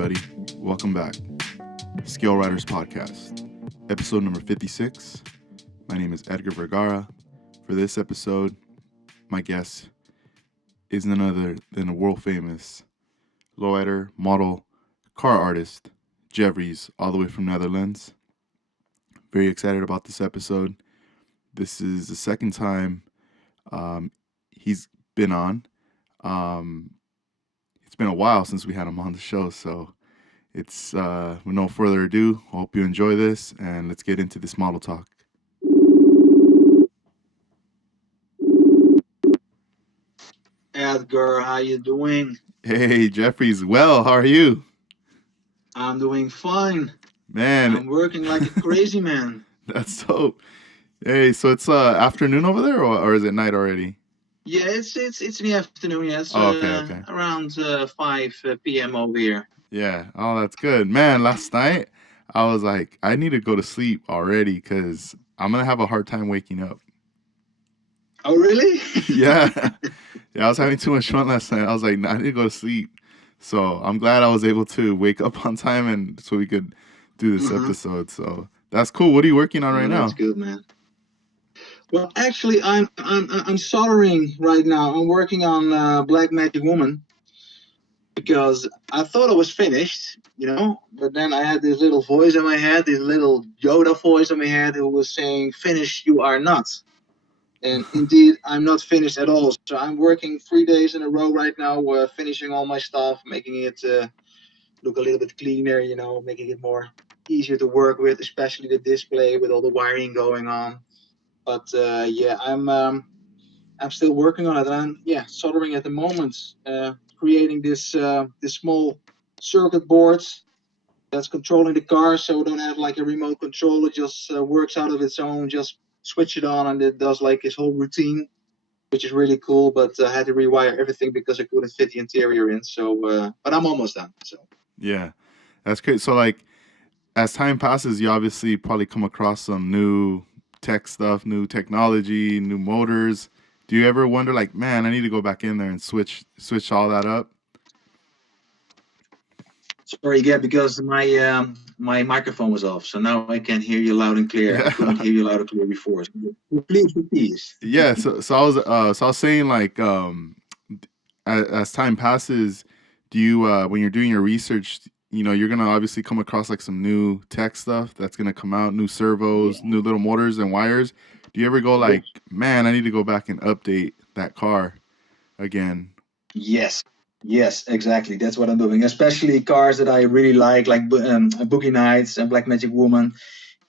everybody. Welcome back. ScaleRiders podcast, episode number 56. My name is Edgar Vergara. For this episode, my guest is none other than a world-famous lowrider, model, car artist, Jevries, all the way from Netherlands. Very excited about this episode. This is the second time he's been on. It's been a while since we had him on the show, so it's with no further ado, I hope you enjoy this, and let's get into this model talk. Edgar, how you doing? Hey, Jeffries. Well, how are you? I'm doing fine. Man, I'm working like a crazy man. that's dope. Hey, so it's afternoon over there, or is it night already? Yeah, it's in the afternoon. Yeah, it's Okay. around 5 p.m. over here. Yeah. Oh, that's good. Man, last night I was like, I need to go to sleep already because I'm gonna have a hard time waking up. Oh, really? Yeah. Yeah, I was having too much fun last night. I was like, I need to go to sleep. So I'm glad I was able to wake up on time and so we could do this episode. So that's cool. What are you working on right now? That's good, man. Well, actually, I'm soldering right now. I'm working on Black Magic Woman because I thought I was finished, but then I had this little voice in my head, this little Yoda voice in my head who was saying, "Finish, you are not." And indeed, I'm not finished at all. So I'm working 3 days in a row right now, finishing all my stuff, making it look a little bit cleaner, making it more easier to work with, especially the display with all the wiring going on. But yeah, I'm still working on it. And I'm soldering at the moment, creating this small circuit board that's controlling the car, so we don't have like a remote control. It just works out of its own. Just switch it on, and it does like its whole routine, which is really cool. But I had to rewire everything because I couldn't fit the interior in. So, but I'm almost done. So Yeah, that's great. So like, as time passes, you obviously probably come across some new tech stuff, new technology, new motors. Do you ever wonder, like, man, I need to go back in there and switch all that up? sorry again because my microphone was off, so now I can hear you loud and clear. I couldn't hear you loud and clear before. So please repeat. Yeah. So I was saying, like, as time passes, do you when you're doing your research, you're gonna obviously come across like some new tech stuff that's gonna come out, new servos, new little motors and wires. Do you ever go like, man, I need to go back and update that car again? Yes, yes, exactly. That's what I'm doing. Especially cars that I really like Boogie Nights and Black Magic Woman.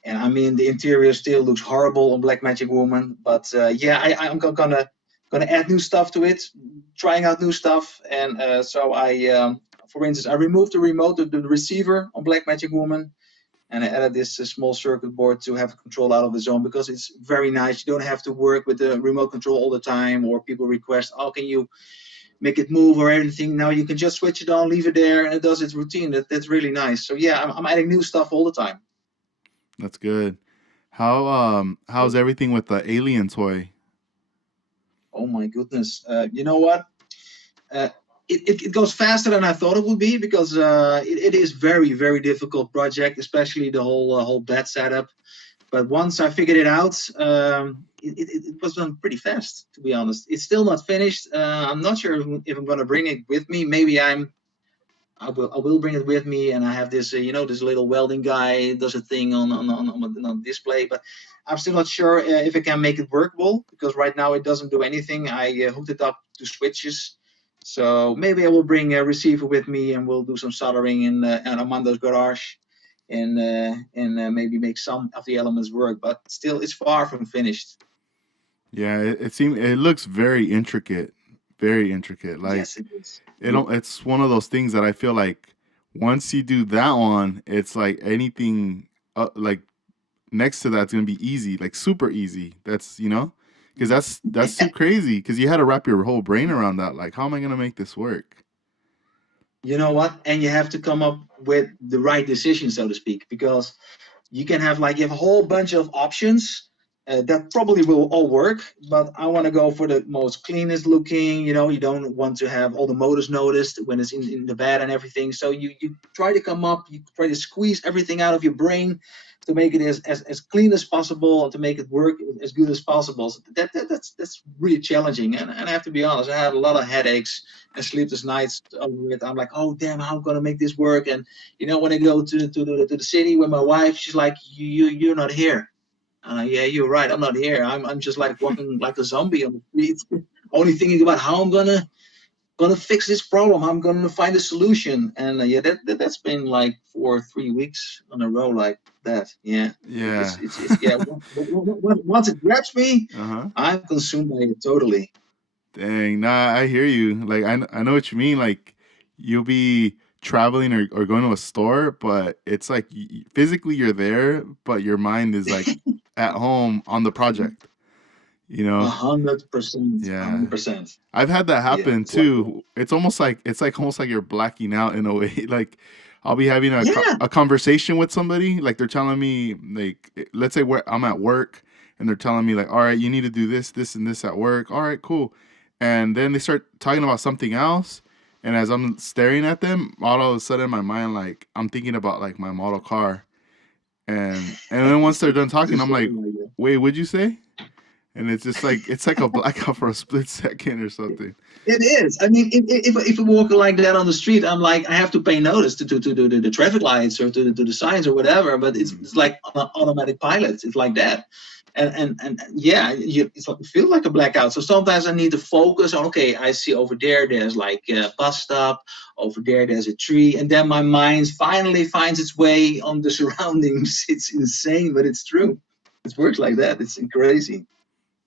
And I mean, the interior still looks horrible on Black Magic Woman, but I'm gonna add new stuff to it, trying out new stuff. And so for instance, I removed the remote, the receiver on Black Magic Woman, and I added this small circuit board to have control out of the zone because it's very nice. You don't have to work with the remote control all the time, or people request, "Oh, can you make it move or anything?" Now you can just switch it on, leave it there, and it does its routine. That's really nice. So yeah, I'm adding new stuff all the time. That's good. How's everything with the alien toy? Oh my goodness! You know what? Uh, it goes faster than I thought it would be because it is very difficult project, especially the whole bed setup. But once I figured it out, it was done pretty fast. To be honest, it's still not finished. I'm not sure if I'm gonna bring it with me. Maybe I will bring it with me, and I have this this little welding guy does a thing on display, but I'm still not sure if I can make it workable because right now it doesn't do anything. I hooked it up to switches, so maybe I will bring a receiver with me and we'll do some soldering in Armando's garage, and maybe make some of the elements work. But still, it's far from finished. Yeah, it looks very intricate, very intricate. Like, Yes, it is. it's one of those things that I feel like once you do that one, it's like anything like next to that's gonna be easy, like super easy. That's because that's too crazy. Because you had to wrap your whole brain around that. Like, how am I gonna make this work? You know what? And you have to come up with the right decision, so to speak, because you can have you have a whole bunch of options, That probably will all work, but I want to go for the most cleanest looking. You don't want to have all the motors noticed when it's in the bed and everything. So you try to come up, you try to squeeze everything out of your brain to make it as clean as possible and to make it work as good as possible. So that's really challenging. And I have to be honest, I had a lot of headaches and sleepless nights over it. I'm like, oh damn, how I'm gonna make this work? And when I go to the city with my wife, she's like, you're not here. Yeah, you're right. I'm not here. I'm just like walking like a zombie on the street, only thinking about how I'm gonna fix this problem. I'm gonna find a solution. And yeah, that's been like for 3 weeks on a row like that. Yeah, Yeah. it's yeah. Once it grabs me, Uh-huh. I'm consumed by it totally. Dang, nah, I hear you. Like, I know what you mean. Like, you'll be traveling or going to a store, but it's like physically you're there, but your mind is like at home on the project, you A know? 100%, Yeah. 100%. I've had that Yeah, happen it's like too. It's like almost like you're blacking out in a way. Like I'll be having yeah, a conversation with somebody, like they're telling me like let's say where I'm at work and they're telling me like, "All right, you need to do this, this and this at work." All right, cool. And then they start talking about something else, and as I'm staring at them, all of a sudden in my mind like I'm thinking about like my model car. And then once they're done talking, it's I'm like, something like that. "Wait, what'd you say?" And it's just like it's like a blackout for a split second or something. It is. I mean, if you walk like that on the street, I'm like, I have to pay notice to the traffic lights or to the signs or whatever. But Mm. it's like on automatic pilot. It's like that, and yeah, it's like, it feels like a blackout. So sometimes I need to focus on. Okay, I see over there. There's like a bus stop. Over there, there's a tree, and then my mind finally finds its way on the surroundings. It's insane, but it's true. It works like that. It's crazy.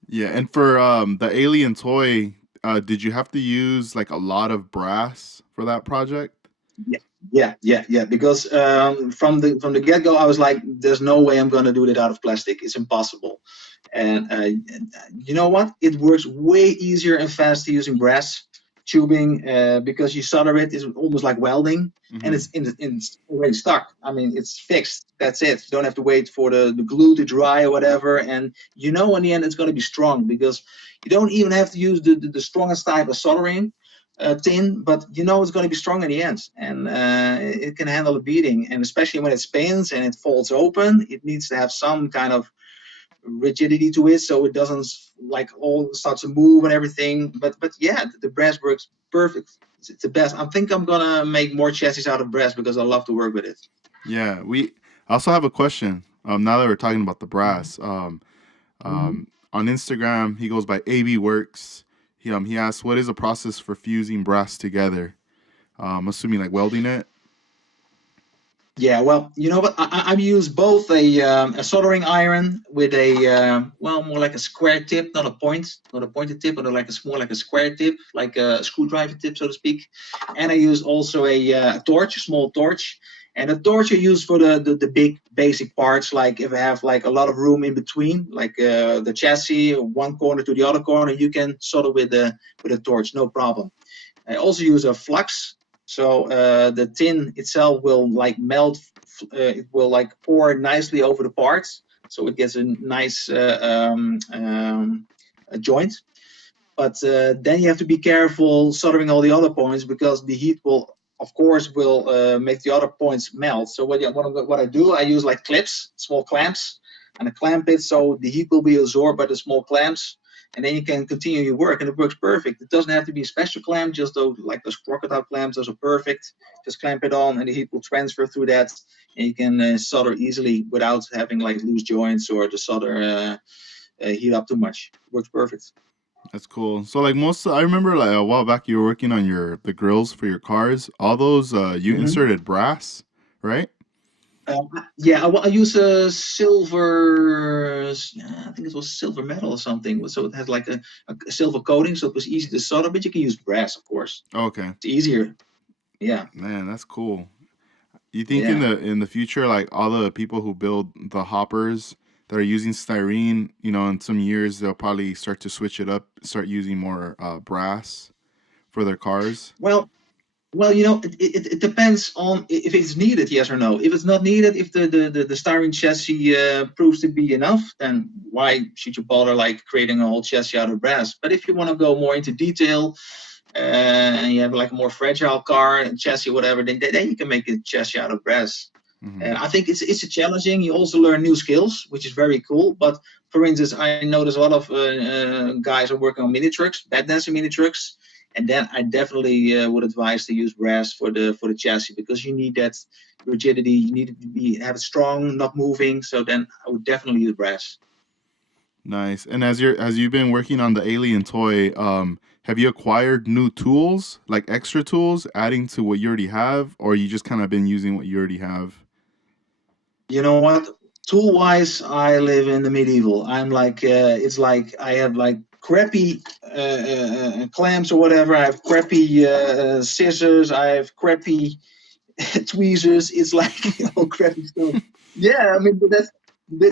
Yeah, and for the alien toy, did you have to use like a lot of brass for that project? Yeah, yeah. Because from the get go, I was like, "There's no way I'm gonna do it out of plastic. It's impossible." And you know what? It works way easier and faster using brass tubing because you solder it. It's almost like welding, and Mm-hmm. it's already stuck. I mean, it's fixed. That's it. You don't have to wait for the glue to dry or whatever. And in the end, it's gonna be strong because you don't even have to use the strongest type of soldering tin, but it's going to be strong in the end, and it can handle a beating. And especially when it spins and it folds open, it needs to have some kind of rigidity to it, so it doesn't like all starts to move and everything. But yeah, the brass works perfect. It's the best. I think I'm gonna make more chassis out of brass because I love to work with it. Yeah, we I also have a question. Now that we're talking about the brass, Mhm. on Instagram he goes by AB Works. He asks, "What is the process for fusing brass together?" I'm assuming like welding it. Yeah, well, you know what? I've used both a soldering iron with a well, more like a square tip, not a pointed tip, but like more like a square tip, like a screwdriver tip, so to speak. And I use also a torch, a small torch. And the torch I use for the big basic parts, like if I have like a lot of room in between, like the chassis, one corner to the other corner, you can solder with a torch, no problem. I also use a flux, so the tin itself will like melt. It will like pour nicely over the parts, so it gets a nice a joint. But then you have to be careful soldering all the other points because the heat will, of course, will make the other points melt. So what I do, I use like clips, small clamps, and I clamp it so the heat will be absorbed by the small clamps, and then you can continue your work, and it works perfect. It doesn't have to be a special clamp, just those like those crocodile clamps. Those are perfect. Just clamp it on, and the heat will transfer through that, and you can solder easily without having like loose joints or the solder heat up too much. It works perfect. That's cool. So like I remember like a while back you were working on the grills for your cars. All those you Mhm. inserted brass, right? Uh, yeah, I use a silver. I think it was silver metal or something. So it has like a silver coating, so it was easy to solder. But you can use brass, of course. Okay. It's easier. Yeah, Man, that's cool. You think yeah. in the future, like all the people who build the hoppers that are using styrene, in some years they'll probably start to switch it up, start using more brass for their cars. Well, Well, it depends on if it's needed, yes or no. If it's not needed, if the styrene chassis proves to be enough, then why should you bother like creating a whole chassis out of brass? But if you want to go more into detail, and you have like a more fragile car and chassis, whatever, then you can make a chassis out of brass. Hmm. And I think it's a challenging. You also learn new skills, which is very cool. But for instance, I notice a lot of guys are working on mini trucks, bad dancing mini trucks, and then I definitely would advise to use brass for the chassis because you need that rigidity. You need it to have it strong, not moving. So then I would definitely use brass. Nice. And as you've been working on the alien toy, have you acquired new tools, like extra tools, adding to what you already have, or you just kind of been using what you already have? You know what? Tool wise, I live in the medieval. I'm like, it's like I have like crappy clamps or whatever. I have crappy scissors. I have crappy tweezers. It's like all crappy stuff. Yeah, I mean, but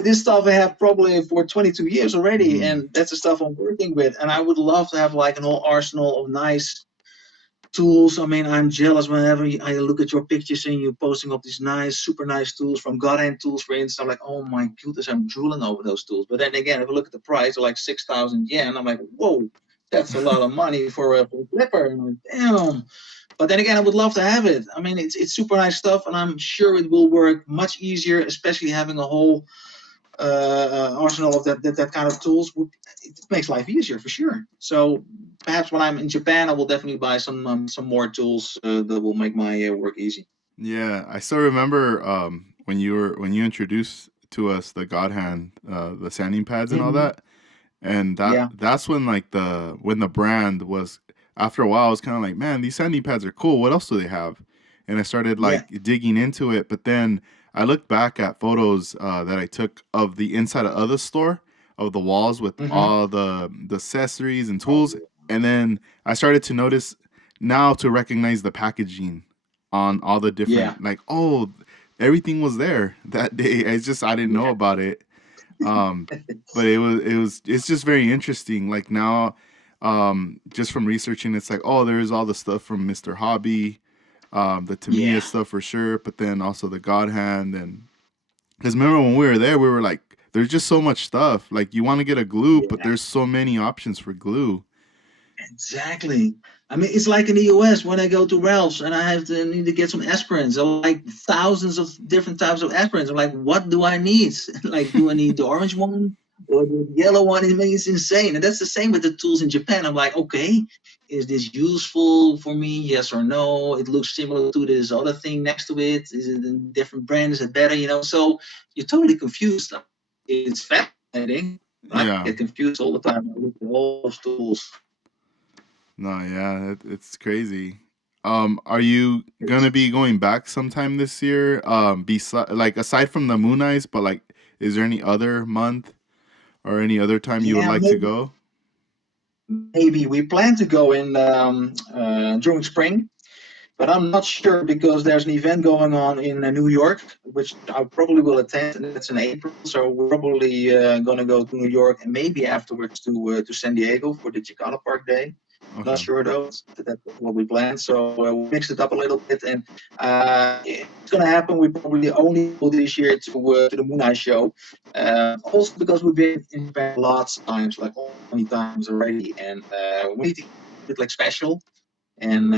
this stuff I have probably for 22 years already, Hmm. and that's the stuff I'm working with. And I would love to have like an whole arsenal of nice tools. I mean, I'm jealous whenever I look at your pictures and you're posting up these nice, super nice tools from God Hand Tools, for instance. I'm like, oh my goodness, I'm drooling over those tools. But then again, if I look at the price, they're like 6,000 yen. I'm like, whoa, that's a lot of money for a flipper. And I'm like, damn. But then again, I would love to have it. I mean, it's super nice stuff, and I'm sure it will work much easier, especially having a whole arsenal of that kind of tools. It makes life easier for sure. So perhaps when I'm in Japan, I will definitely buy some more tools that will make my work easy. Yeah, I still remember when you introduced to us the God Hand, the sanding pads and all Mm-hmm. that, and Yeah, that's when like the brand was after a while I was kind of like, man, these sanding pads are cool. What else do they have? And I started yeah, like digging into it, but then I looked back at photos that I took of the inside of the store of the walls with mm-hmm. all the accessories and tools, and then I started to notice now to recognize the packaging on all the Yeah, different like everything was there that day. It's just I didn't know yeah, about it. Um, but it's just very interesting. Like now, just from researching, it's like there's all the stuff from Mr. Hobby, the Tamiya yeah, stuff for sure, but then also the God Hand and because remember when we were there, we were like, there's just so much stuff. Like you want to get a glue, but yeah. there's so many options for glue. Exactly. I mean, it's like in the US when I go to Ralph's and I need to get some aspirins. There are like thousands of different types of aspirins. I'm like, what do I need? Like, do I need the orange one or the yellow one? I mean, it's insane. And that's the same with the tools in Japan. I'm like, okay, is this useful for me? Yes or no? It looks similar to this other thing next to it. Is it a different brand? Is it better? So you're totally confused. It's fascinating. I Yeah. get confused all the time. I look at all those tools. No, yeah, it's crazy. Are you gonna be going back sometime this year? Beside, like aside from the Moon Eyes, but like, is there any other month or any other time you would Yeah, like to go? maybe we plan to go in during spring, but I'm not sure because there's an event going on in New York, which I probably will attend, and it's in April. So we're probably going to go to New York and maybe afterwards to San Diego for the Chicano Park Day. Not Okay. sure though. That's what we planned. So we mixed it up a little bit, and it's going to happen. We probably only go this year to the Moon Eye show. Also because we've been in Japan lots of times, like many times already, and we need to keep it like special. And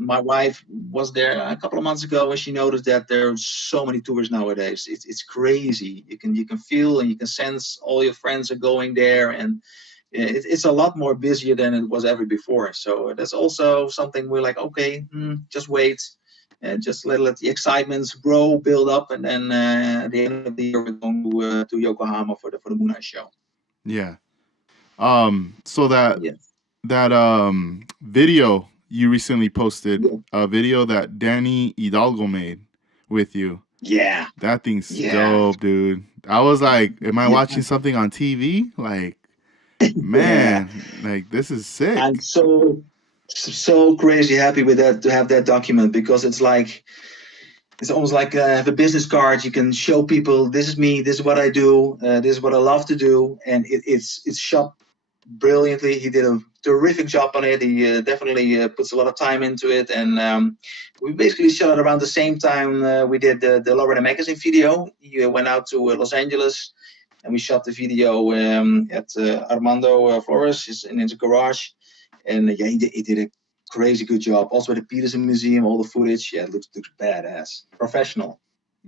my wife was there a couple of months ago, and she noticed that there are so many tours nowadays. It's crazy. You can feel and you can sense all your friends are going there, and it's a lot more busier than it was ever before. So that's also something we're like, okay, just wait, and just let the excitements grow, build up, and then at the end of the year we're going to Yokohama for the Moon Eye show. Yeah. So Yes. that video you recently posted, Yeah. a video that Danny Hidalgo made with you. Yeah. That thing's Yeah. dope, dude. I was like, am I Yeah. watching something on TV? Like, Yeah. man, like this is I'm sick. so crazy happy with that to have that document because it's almost like have a business card. You can show people this is me, this is what I do, this is what I love to do, and it's shot brilliantly. He did a terrific job on it. He definitely puts a lot of time into it, and we basically shot it around the same time we did the Lowrider magazine video. He went out to Los Angeles, and we shot the video at Armando Flores in his garage, and yeah, he did a crazy good job. Also at the Peterson Museum, all the footage, yeah, it looks badass, professional.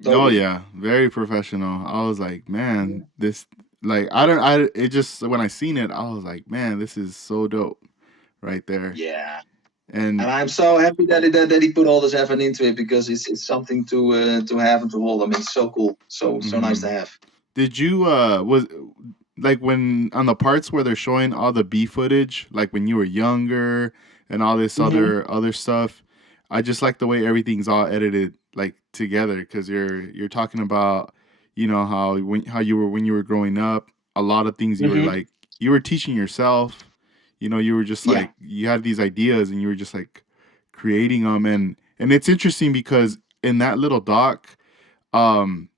Oh Totally. yeah, very professional. I was like, man, this like I don't I it just when I seen it, I was like, man, this is so dope right there. Yeah. And And I'm so happy that he put all this effort into it, because it's something to have and to hold. I mean, it's so cool, so nice to mhm. have. Did you was like when on the parts where they're showing all the B footage, like when you were younger and all this Mm-hmm. other stuff, I just like the way everything's all edited like together because you're talking about how you were when you were growing up, a lot of things you were Mm-hmm. like you were teaching yourself, you were just Yeah. like you had these ideas and you were just like creating them and it's interesting because in that little doc um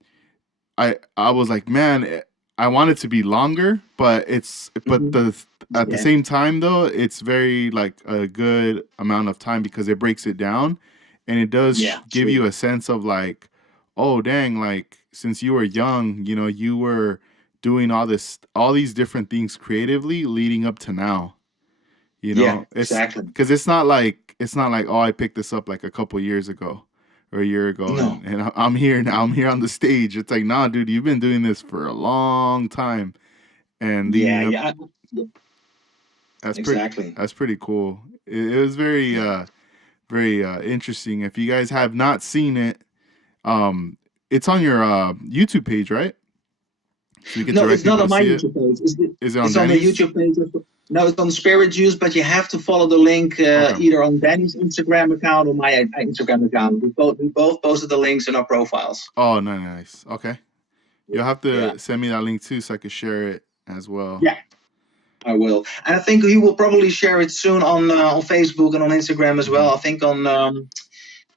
I was like, man, I want it to be longer, but Mm-hmm. the at the Yeah. same time though, it's very like a good amount of time because it breaks it down, and it does Yeah. give True. you a sense of like, oh dang, like since you were young, you were doing all these different things creatively leading up to now. Yeah. It's Exactly. because it's not like oh I picked this up like a couple years ago or a year ago No. and I'm here now, I'm here on the stage. It's like nah dude, you've been doing this for a long time and Yeah. leading up. Yeah. Yeah. That's pretty Exactly. that's pretty cool. It was very Yeah. very interesting. If you guys have not seen it, um it's on your YouTube page, right? So we get No, it's direct not people on to my see it. YouTube page. Is it on It's on the Danny's? YouTube page. No, it's on Spirit Juice, but you have to follow the link Okay. either on Danny's Instagram account or my Instagram account. We both posted the links in our profiles. Oh, nice. Okay. You'll have Yeah. to send me that link too so I can share it as well. Yeah. I will, and I think he will probably share it soon on Facebook and on Instagram as Hmm. well. I think on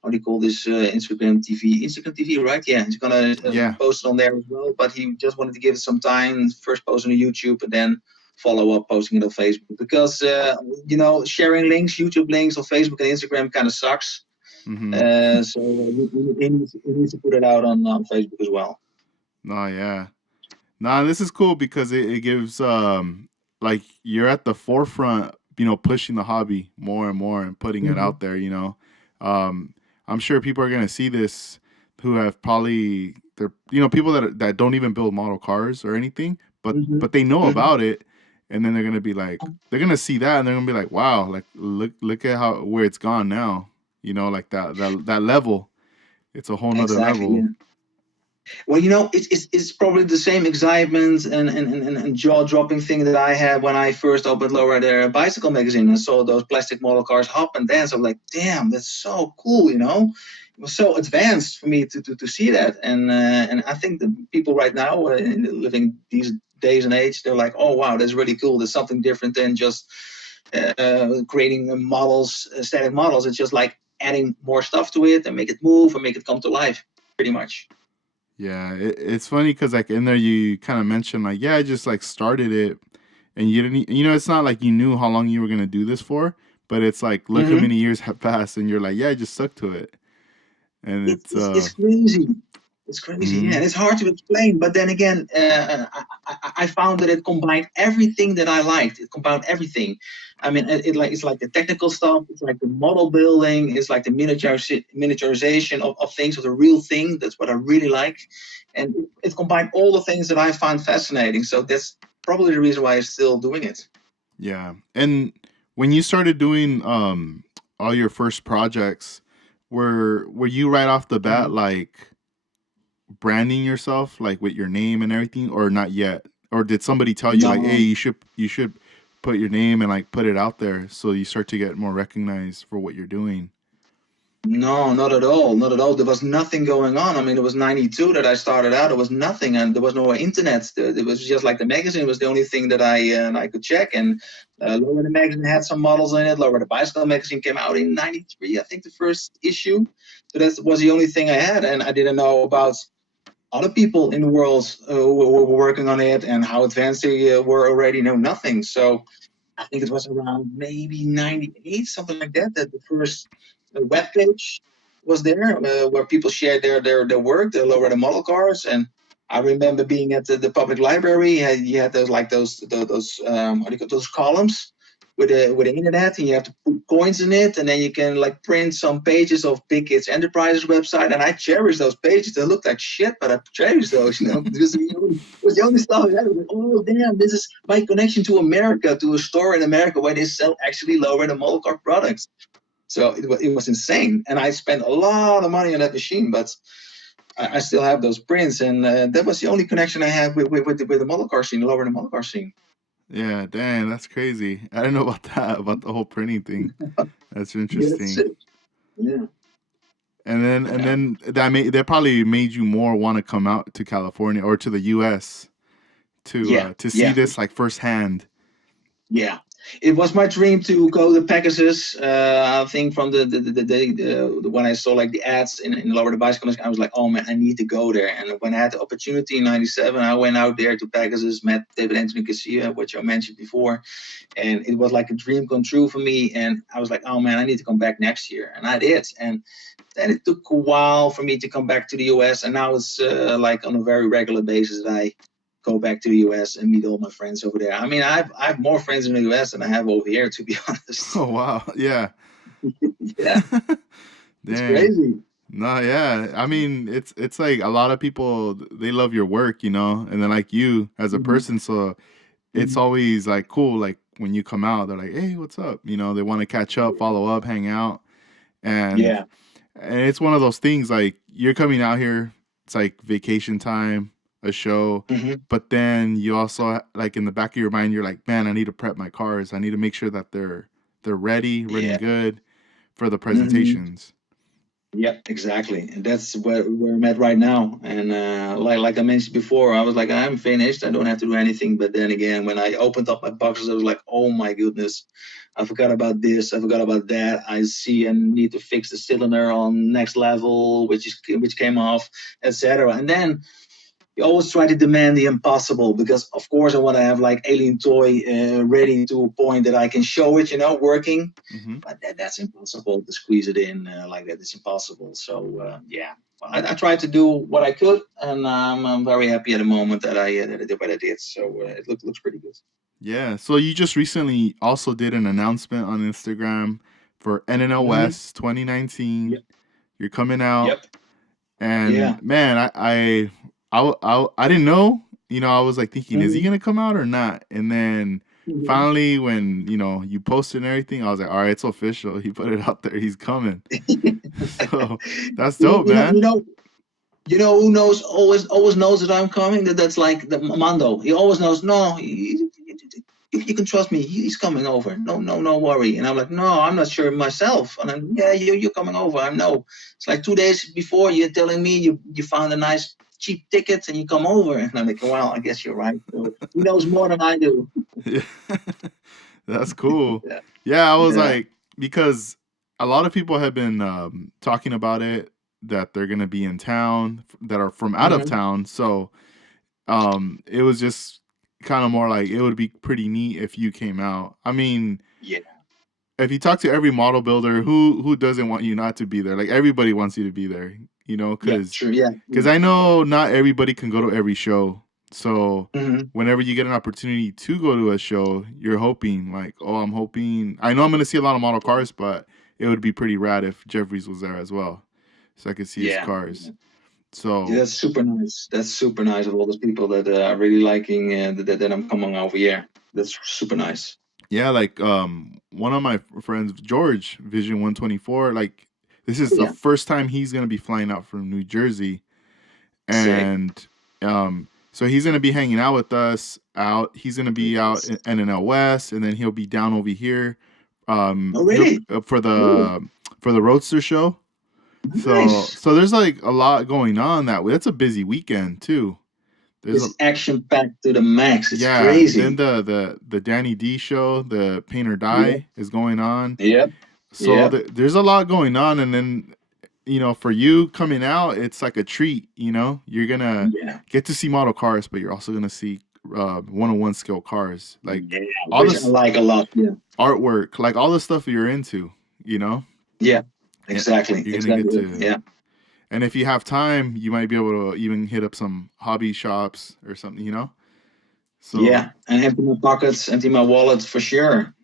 what do you call this Instagram TV, right? Yeah, he's gonna Yeah. post it on there as well. But he just wanted to give it some time. First post on YouTube, and then follow up posting it on Facebook, because sharing links, YouTube links on Facebook and Instagram kind of sucks. Hmm. So he needs to put it out on Facebook as well. No, yeah. Nah, this is cool because it gives like you're at the forefront, pushing the hobby more and more and putting it Mm-hmm. out there. Um I'm sure people are gonna see this who have probably they're people that don't even build model cars or anything, Mm-hmm. but they know Mm-hmm. about it and then they're gonna be like they're gonna see that and they're gonna be like, wow, like look at how where it's gone now. Like that level. It's a whole nother Exactly. Yeah. level. Well, it's probably the same excitement and jaw-dropping thing that I had when I first opened Lowrider Bicycle magazine and saw those plastic model cars hop and dance. I'm like, damn, that's so cool. It was so advanced for me to see that, and I think the people right now living these days and age, they're like, oh wow, that's really cool. There's something different than just creating models, static models. It's just like adding more stuff to it and make it move and make it come to life, pretty much. Yeah, it's funny because like in there you kind of mentioned like yeah I just like started it and you didn't it's not like you knew how long you were gonna do this for, but it's like look how Mm-hmm. many years have passed and you're like yeah I just stuck to it and It's, it's it's, it's crazy. It's crazy, yeah. mhm, And it's hard to explain, but then again, I found that it combined everything that I liked. It combined everything. I mean, it's like the technical stuff. It's like the model building. It's like the miniaturization of things, of the real thing. That's what I really like, and it combined all the things that I found fascinating. So that's probably the reason why I'm still doing it. yeah. And when you started doing all your first projects, were you right off the bat Mhm. like branding yourself like with your name and everything or not yet, or did somebody tell you like hey No, you should put your name and like put it out there so you start to get more recognized for what you're doing? No, not at all. Not at all. There was nothing going on. I mean, it was 92 that I started out. There was nothing, and there was no internet. It was just like the magazine was the only thing that I could check. And Lower the magazine had some models in it. Lower the Bicycle magazine came out in 93, I think, the first issue. So that was the only thing I had. And I didn't know about other people in the world who were working on it and how advanced they were already. No, nothing. So I think it was around maybe 98, something like that, that the first web page was there where people shared their work, their Lowrider model cars. And I remember being at the public library. You had those how do you call those columns with the internet, and you have to put coins in it, and then you can like print some pages of Big Kids Enterprises website. And I cherish those pages. They look like shit, but I cherish those, because it was the only stuff I had. Like, oh damn, this is my connection to America, to a store in America where they sell actually Lowrider model car products. So it was insane, and I spent a lot of money on that machine, but I still have those prints, and that was the only connection I had with the model car scene, the Lowrider model car scene. Yeah, dang, that's crazy. I didn't know about that, about the whole printing thing. That's interesting. Yeah. And then that probably made you more want to come out to California or to the U.S. to see this like firsthand. Yeah, it was my dream to go to Pegasus. I think from the when I saw like the ads in Lower the Bicycle, I was like, oh man, I need to go there. And when I had the opportunity in '97, I went out there to Pegasus, met David Anthony Garcia, which I mentioned before, and it was like a dream come true for me. And I was like, oh man, I need to come back next year, and I did. And then it took a while for me to come back to the US, and now it's like on a very regular basis that I go back to the US and meet all my friends over there. I mean, I have more friends in the US than I have over here, to be honest. Oh wow, yeah. Yeah. It's crazy. No, yeah. I mean, it's like a lot of people, they love your work, and then like you as a person, so it's always like cool. Like when you come out, they're like, hey, what's up? They want to catch up, follow up, hang out. And it's one of those things like you're coming out here, it's like vacation time, a show, but then you also like in the back of your mind, you're like, man, I need to prep my cars. I need to make sure that they're ready, running good for the presentations. Yep, exactly. And that's where I'm at right now. And like I mentioned before, I was like, I'm finished. I don't have to do anything. But then again, when I opened up my boxes, I was like, oh my goodness, I forgot about this. I forgot about that. I see I need to fix the cylinder on next level, which came off, etc. And then you always try to demand the impossible, because of course I want to have like Alien Toy ready to a point that I can show it, working. But that's impossible to squeeze it in like that. It's impossible. So I tried to do what I could, and I'm very happy at the moment that I did what I did. So it looks pretty good. Yeah. So you just recently also did an announcement on Instagram for NNL West 2019. Yep. You're coming out. Yep. And man, I didn't know, I was like thinking, is he going to come out or not? And then finally when, you posted and everything, I was like, all right, it's official. He put it out there. He's coming. So that's dope, man. Who knows, always knows that I'm coming? That's like the Mando. He always knows, no, you can trust me. He's coming over. No worry. And I'm like, no, I'm not sure myself. And I'm, you're coming over. I know. It's like 2 days before you're telling me you found a nice cheap tickets and you come over. And I'm like, well, I guess you're right. So he knows more than I do. Yeah. That's cool. I was like, because a lot of people have been talking about it, that they're going to be in town, that are from out of town. So it was just kind of more like, it would be pretty neat if you came out. I mean, if you talk to every model builder, who doesn't want you not to be there? Like everybody wants you to be there, because I know not everybody can go to every show. So whenever you get an opportunity to go to a show, you're hoping like, I know I'm going to see a lot of model cars, but it would be pretty rad if Jevries was there as well, so I could see his cars. So that's super nice. That's super nice of all those people that are really liking that I'm coming over here. That's super nice. Yeah, like one of my friends, George, Vision 124, like this is the first time he's gonna be flying out from New Jersey, and so he's gonna be hanging out with us. He's gonna be out in NNL West, and then he'll be down over here. Really? For the Roadster show. Nice. So there's like a lot going on that way. That's a busy weekend too. It's action packed to the max. It's crazy. Then the Danny D show, the Paint or Die is going on. Yep. So there's a lot going on, and then for you coming out, it's like a treat. You're gonna get to see model cars, but you're also gonna see 101 scale cars, like Yeah, all which I this like a lot. Yeah. artwork, like all the stuff you're into, you know, Yeah. and Exactly. you're gonna get Exactly. to. Yeah. And if you have time, you might be able to even hit up some hobby shops or something, you know. So Yeah. And empty my pockets, empty my wallet for sure.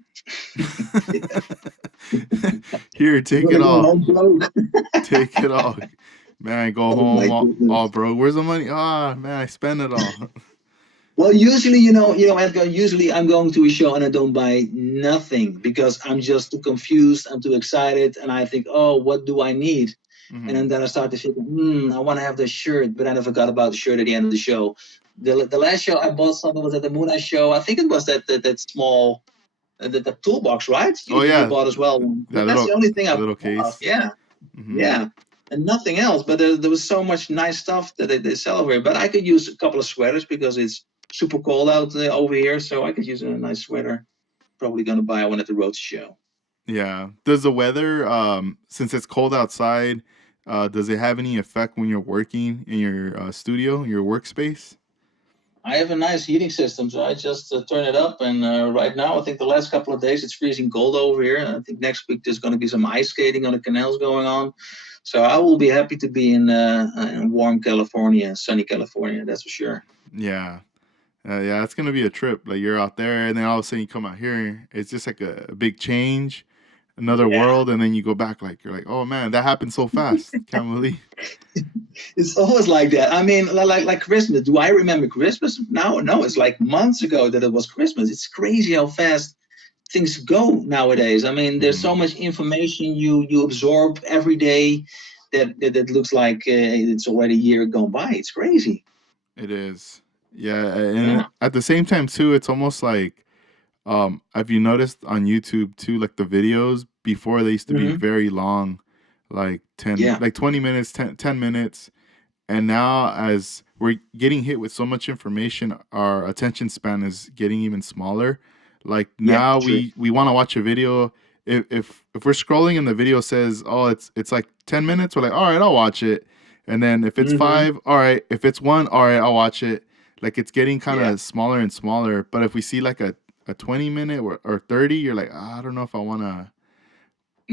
here, take Gonna it go all. home broke. Take it all. Man, go Oh my home all goodness. broke. Where's the money? Ah, man, I spend it all. Well, usually, Edgar, usually I'm going to a show and I don't buy nothing because I'm just too confused, I'm too excited, and I think, oh, what do I need? And Hmm. then I start to think, I want to have this shirt, but I never forgot about the shirt at the end of the show. The last show I bought something was at the Moonlight show. I think it was that small, the toolbox, right? Oh You yeah, bought as well. that That's the only thing I little bought. case. Yeah. Hmm. Yeah, and nothing else. But there was so much nice stuff that they sell over here. But I could use a couple of sweaters because it's super cold out over here. So I could use a nice sweater. Probably gonna buy one at the Roadster show. Yeah. Does the weather, since it's cold outside, does it have any effect when you're working in your studio, your workspace? I have a nice heating system, so I just turn it up. And right now, I think the last couple of days it's freezing cold over here. I think next week there's going to be some ice skating on the canals going on. So I will be happy to be in warm California, sunny California. That's for sure. Yeah. Yeah, it's gonna be a trip. Like you're out there, and then all of a sudden you come out here. It's just like a big change, another Yeah. world, and then you go back. Like you're like, oh man, that happened so fast. Can't believe. It's always like that. I mean, like Christmas. Do I remember Christmas now? No, it's like months ago that it was Christmas. It's crazy how fast things go nowadays. I mean, there's so Hmm. much information you absorb every day that looks like it's already a year gone by. It's crazy. It is. Yeah, and Yeah. at the same time too, it's almost like have you noticed on YouTube too, like the videos before they used to be Hmm. very long, like Yeah. 20 minutes, 10 minutes, and now as we're getting hit with so much information, our attention span is getting even smaller. Like Yeah. now True. we want to watch a video. If we're scrolling and the video says, oh, it's like 10 minutes, we're like, all right, I'll watch it. And then if it's Hmm. 5, all right. If it's 1, all right, I'll watch it. Like it's getting kind Yeah. of smaller and smaller. But if we see like a 20 minute or 30, you're like, "Ah, I don't know if I want to,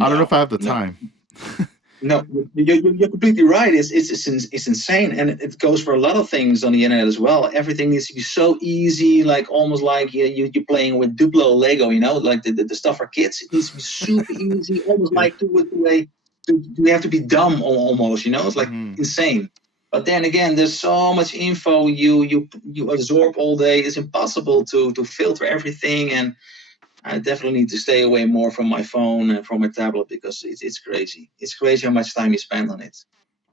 I don't know if No. I have the No. time." No, you're completely right. It's insane, and it goes for a lot of things on the internet as well. Everything needs to be so easy, like almost like you're playing with Duplo Lego, like the stuff for kids. It needs to be super easy, almost Yeah. like to have to be dumb almost. It's like Hmm. insane. But then again, there's so much info you absorb all day. It's impossible to filter everything, and I definitely need to stay away more from my phone and from my tablet because it's crazy. It's crazy how much time you spend on it.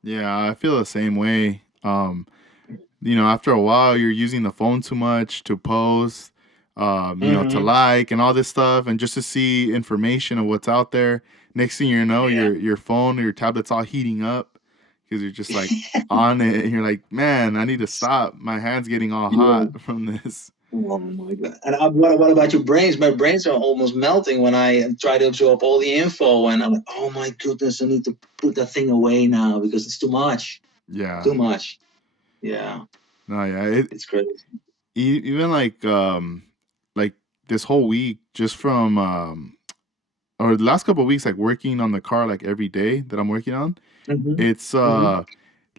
Yeah, I feel the same way. After a while, you're using the phone too much to post, to Mm-hmm. like and all this stuff, and just to see information of what's out there. Next thing you know, Yeah. your phone or your tablet's all heating up because you're just like on it, and you're like, man, I need to stop. My hand's getting all Yeah. hot from this. Oh my god! And what about your brains? My brains are almost melting when I try to absorb all the info, and I'm like, oh my goodness, I need to put that thing away now because it's too much. Yeah, Too much. Yeah, no, yeah. it's crazy. Even like this whole week, just from or the last couple of weeks, like working on the car like every day that I'm working on. Mm-hmm. It's Mm-hmm.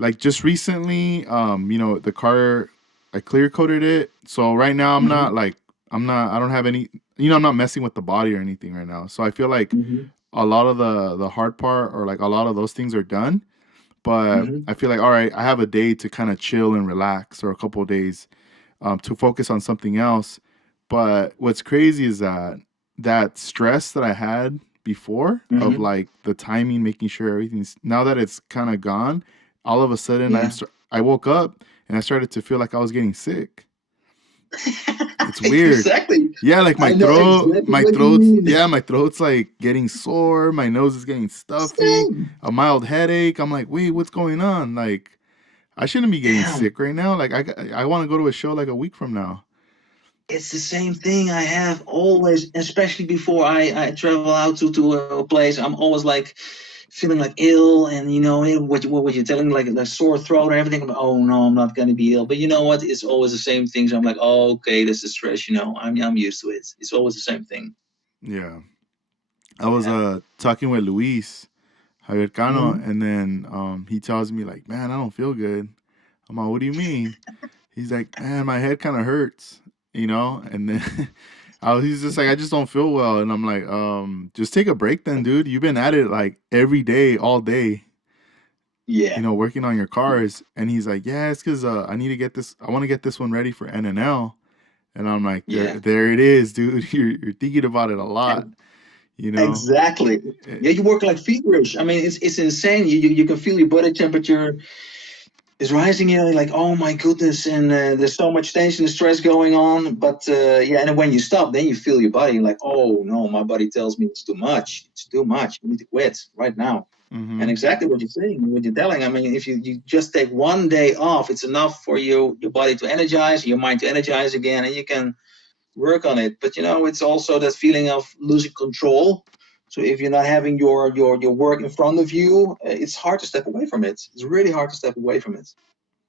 like just recently, the car, I clear coated it. So right now Mm-hmm. I don't have any, I'm not messing with the body or anything right now. So I feel like Mm-hmm. a lot of the hard part or like a lot of those things are done. But Mm-hmm. I feel like, all right, I have a day to kind of chill and relax, or a couple of days to focus on something else. But what's crazy is that stress that I had before of Mm-hmm. like the timing, making sure everything's, now that it's kind of gone, all of a sudden Yeah. I woke up and I started to feel like I was getting sick. It's weird. Exactly. Yeah, like I know exactly what you mean. my throat's like getting sore, my nose is getting stuffy, Same. a mild headache. I'm like, wait, what's going on? Like, I shouldn't be getting Damn. sick right now. Like, I want to go to a show like a week from now. It's the same thing I have always, especially before I travel out to a place. I'm always like, feeling like ill, and what was you telling, like a sore throat and everything. I'm like, oh no, I'm not gonna be ill. But you know what? It's always the same things. I'm like, oh, okay, this is stress. I'm used to it. It's always the same thing. Yeah. I was Yeah. talking with Luis Javier Cano, Mm-hmm. and then he tells me like, "Man, I don't feel good." I'm like, "What do you mean?" He's like, "Man, my head kind of hurts, you know." And then he's just like, "I just don't feel well," and I'm like, just take a break then, dude. You've been at it like every day, all day, Yeah. working on your cars." And he's like, "Yeah, it's because I need to get this. I want to get this one ready for NNL." And I'm like, Yeah. there it is, dude. You're thinking about it a lot, you know. Exactly. Eh, Yeah, you work like feverish. I mean, it's insane. You can feel your body temperature is rising. Like, oh my goodness, and there's so much tension and stress going on. But yeah, and then when you stop, then you feel your body like, oh no, my body tells me it's too much. It's too much. You need to quit right now. And Mm-hmm. exactly what you're saying, what you're telling. I mean, if you just take one day off, it's enough for your body to energize, your mind to energize again, and you can work on it. But it's also that feeling of losing control. So if you're not having your work in front of you, it's hard to step away from it. It's really hard to step away from it.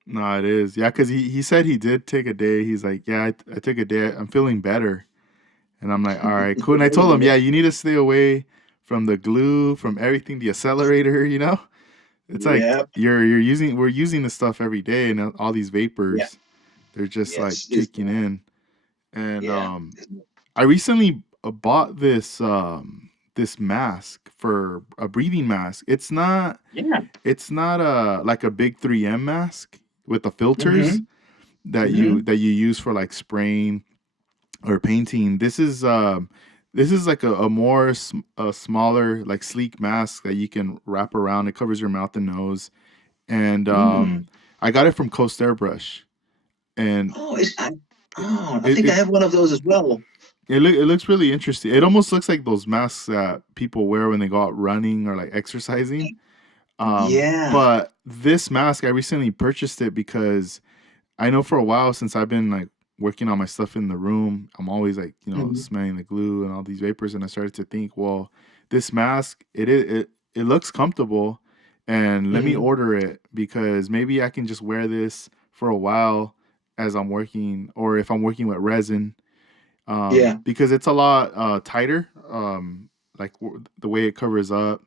No, it is. Yeah, because he said he did take a day. He's like, yeah, I took a day. I'm feeling better. And I'm like, all right, cool. And I told him, yeah, you need to stay away from the glue, from everything, the accelerator, you know? It's like Yeah, we're using this stuff every day, and all these yeah, vapors, they're just like yes, kicking in. And yeah. I recently bought this mask for a breathing mask. Yeah. It's not like a big 3M mask with the filters Mm-hmm. Mm-hmm. that you use for like spraying or painting. This is like a smaller, like sleek mask that you can wrap around. It covers your mouth and nose. And Mm. I got it from Coast Airbrush. And Oh, I it think I it, have one of those as well. it looks really interesting. It almost looks like those masks that people wear when they go out running or like exercising. Yeah. But this mask, I recently purchased it because I know for a while, since I've been like working on my stuff in the room, I'm always like, Mm-hmm. smelling the glue and all these vapors. And I started to think, well, this mask, it looks comfortable, and let me Mm-hmm. order it because maybe I can just wear this for a while as I'm working, or if I'm working with resin, Yeah. because it's a lot tighter, like the way it covers up.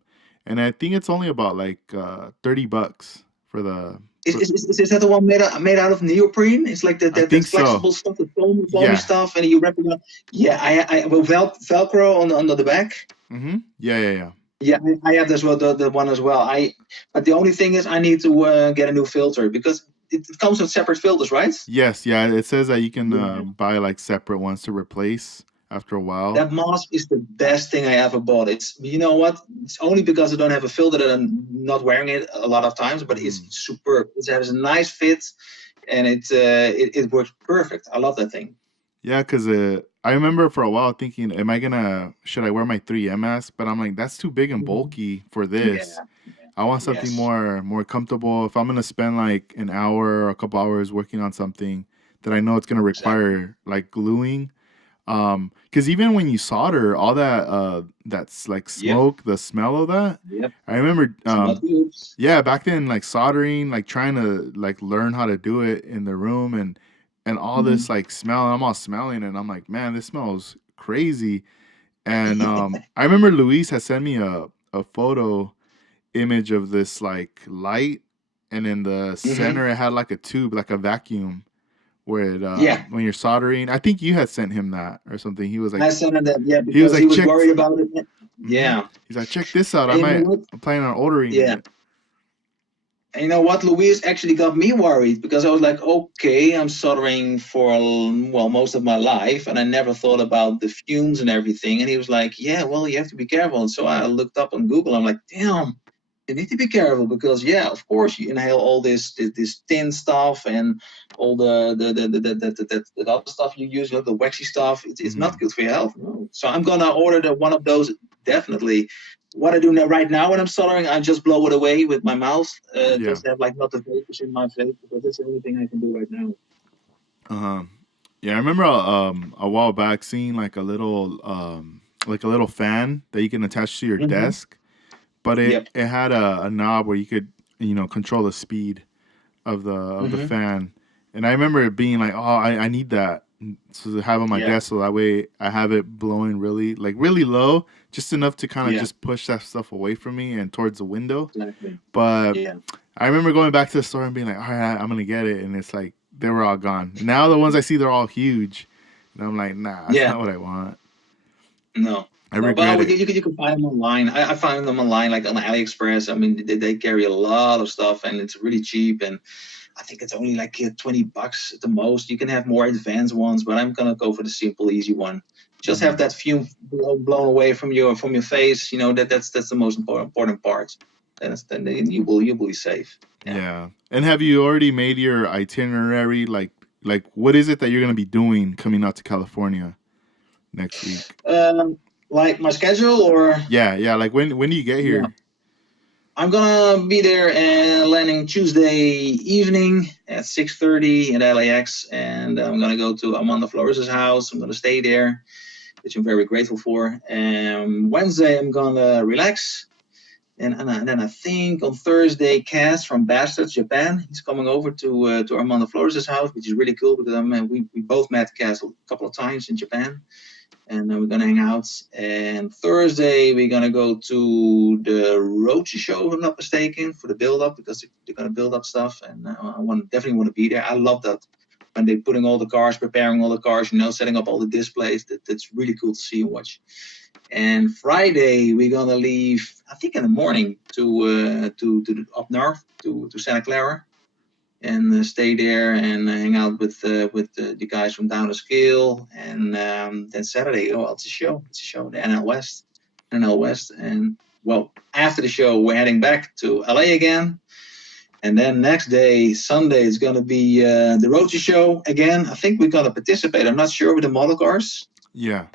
And I think it's only about like $30 for the Is, for. is, is is that the one made out of neoprene? It's like I that think so. flexible stuff, the foamy Yeah. stuff, and you wrap it up. Yeah, I well, Velcro on the back. Mm-hmm. Yeah, yeah, yeah. Yeah, I have this well, the one as well. But the only thing is, I need to get a new filter because it comes with separate filters, right? Yes, yeah. It says that you can Yeah. buy like separate ones to replace after a while. That mask is the best thing I ever bought. It's you know what? It's only because I don't have a filter that I'm not wearing it a lot of times, but it's Mm-hmm. superb. It has a nice fit, and it works perfect. I love that thing. Yeah, because I remember for a while thinking, should I wear my 3M mask? But I'm like, that's too big and Mhm. bulky for Yeah. this. I want something Yes. more comfortable. If I'm gonna spend like an hour or a couple hours working on something that I know it's gonna Exactly. require like gluing, because even when you solder, all that's like Yep. smoke, the smell of that. Yep. I remember, It's not good. yeah, back then, like soldering, like trying to like learn how to do it in the room, and all this Mhm. like smell. I'm all smelling it, and I'm like, man, this smells crazy. And I remember Luis had sent me a photo image of this like light, and in the Mhm. center it had like a tube, like a vacuum, where Yeah. when you're soldering. I think you had sent him that or something. I sent him that. Yeah, He was because he like, was check. worried about it. Mm-hmm. Yeah. He's like, check this out. And you know what? I'm planning on ordering Yeah. it. And you know what? Louise actually got me worried because I was like, okay, I'm soldering for, well, most of my life, and I never thought about the fumes and everything. And he was like, yeah, well, you have to be careful. And so I looked up on Google. I'm like, damn, you need to be careful because, yeah, of course, you inhale all this tin stuff and all the other stuff you use, the waxy stuff. It's Mm-hmm. not good for your health. No. So I'm gonna order one of those definitely. What I do now, right now when I'm soldering, I just blow it away with my mouth. Yeah. Just have like not the vapors in my face because that's the only thing I can do right now. Uh huh. Yeah, I remember a while back seeing like a little fan that you can attach to your Mm-hmm. desk. but Yep. it had a knob where you could control the speed of the Mm-hmm. fan. And I remember it being like, oh, I need that to have on my Yeah. desk so that way I have it blowing really low, just enough to kind of Yeah. just push that stuff away from me and towards the window. Exactly. But Yeah. I remember going back to the store and being like, all right, I'm gonna get it, and it's like they were all gone. And now the ones I see, they're all huge, and I'm like, nah, that's Yeah. not what I want. No. I No. regret Well, it. you can find them online. I find them online, like on AliExpress. I mean, they carry a lot of stuff, and it's really cheap. And I think it's only like $20 at the most. You can have more advanced ones, but I'm gonna go for the simple, easy one. Just have that fume blown away from your face. You know that's the most important part. Then you will be safe. Yeah. Yeah. And have you already made your itinerary? Like what is it that you're gonna be doing coming out to California next week? Like my schedule, or Yeah. Like when do you get yeah. here? I'm gonna be there and landing Tuesday evening at 6:30 at LAX, and I'm gonna go to Amanda Flores' house. I'm gonna stay there, which I'm very grateful for. And Wednesday I'm gonna relax, and then I think on Thursday, Cass from Bastards Japan, he's coming over to Armando Flores' house, which is really cool because we both met Cass a couple of times in Japan, and then we're gonna hang out. And Thursday we're gonna go to the Roadster show, if I'm not mistaken, for the build up, because they're gonna build up stuff, and definitely want to be there. I love that when they're putting all the cars, preparing all the cars, setting up all the displays. That's really cool to see and watch. And Friday we're gonna leave, I think in the morning, to up north to Santa Clara, and stay there and hang out with the guys from Down the Scale. And then Saturday, it's a show. It's a show, the NL West. And well, after the show, we're heading back to LA again. And then next day, Sunday, is going to be the Roadster show again. I think we're going to participate. I'm not sure with the model cars. Yeah.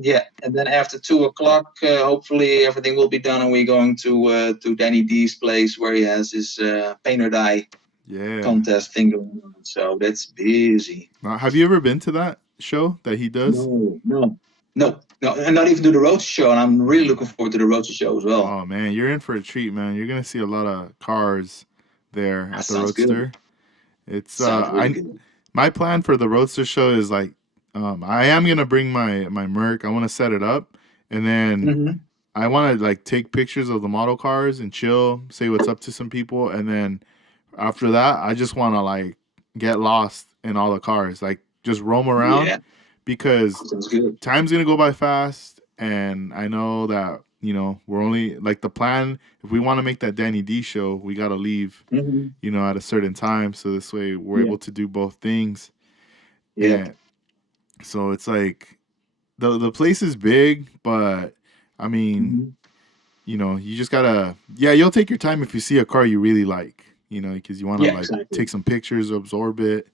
Yeah, and then after 2:00, hopefully everything will be done, and we're going to Danny D's place where he has his paint or die contest thing going on. So that's busy. Have you ever been to that show that he does? No, and not even to the Roadster show. And I'm really looking forward to the Roadster show as well. Oh man, you're in for a treat, man. You're gonna see a lot of cars there at the Roadster. Good. It's really good. My plan for the Roadster show is like, I am gonna bring my Merc. I want to set it up, and then I want to like take pictures of the model cars and chill, say what's up to some people, and then after that, I just want to like get lost in all the cars, like just roam around, because time's gonna go by fast, and I know that we're only like the plan. If we want to make that Danny D show, we gotta leave, at a certain time, so this way we're able to do both things. Yeah. So it's like the place is big, but I mean, you just gotta you'll take your time if you see a car you really like, because you want to take some pictures, absorb it,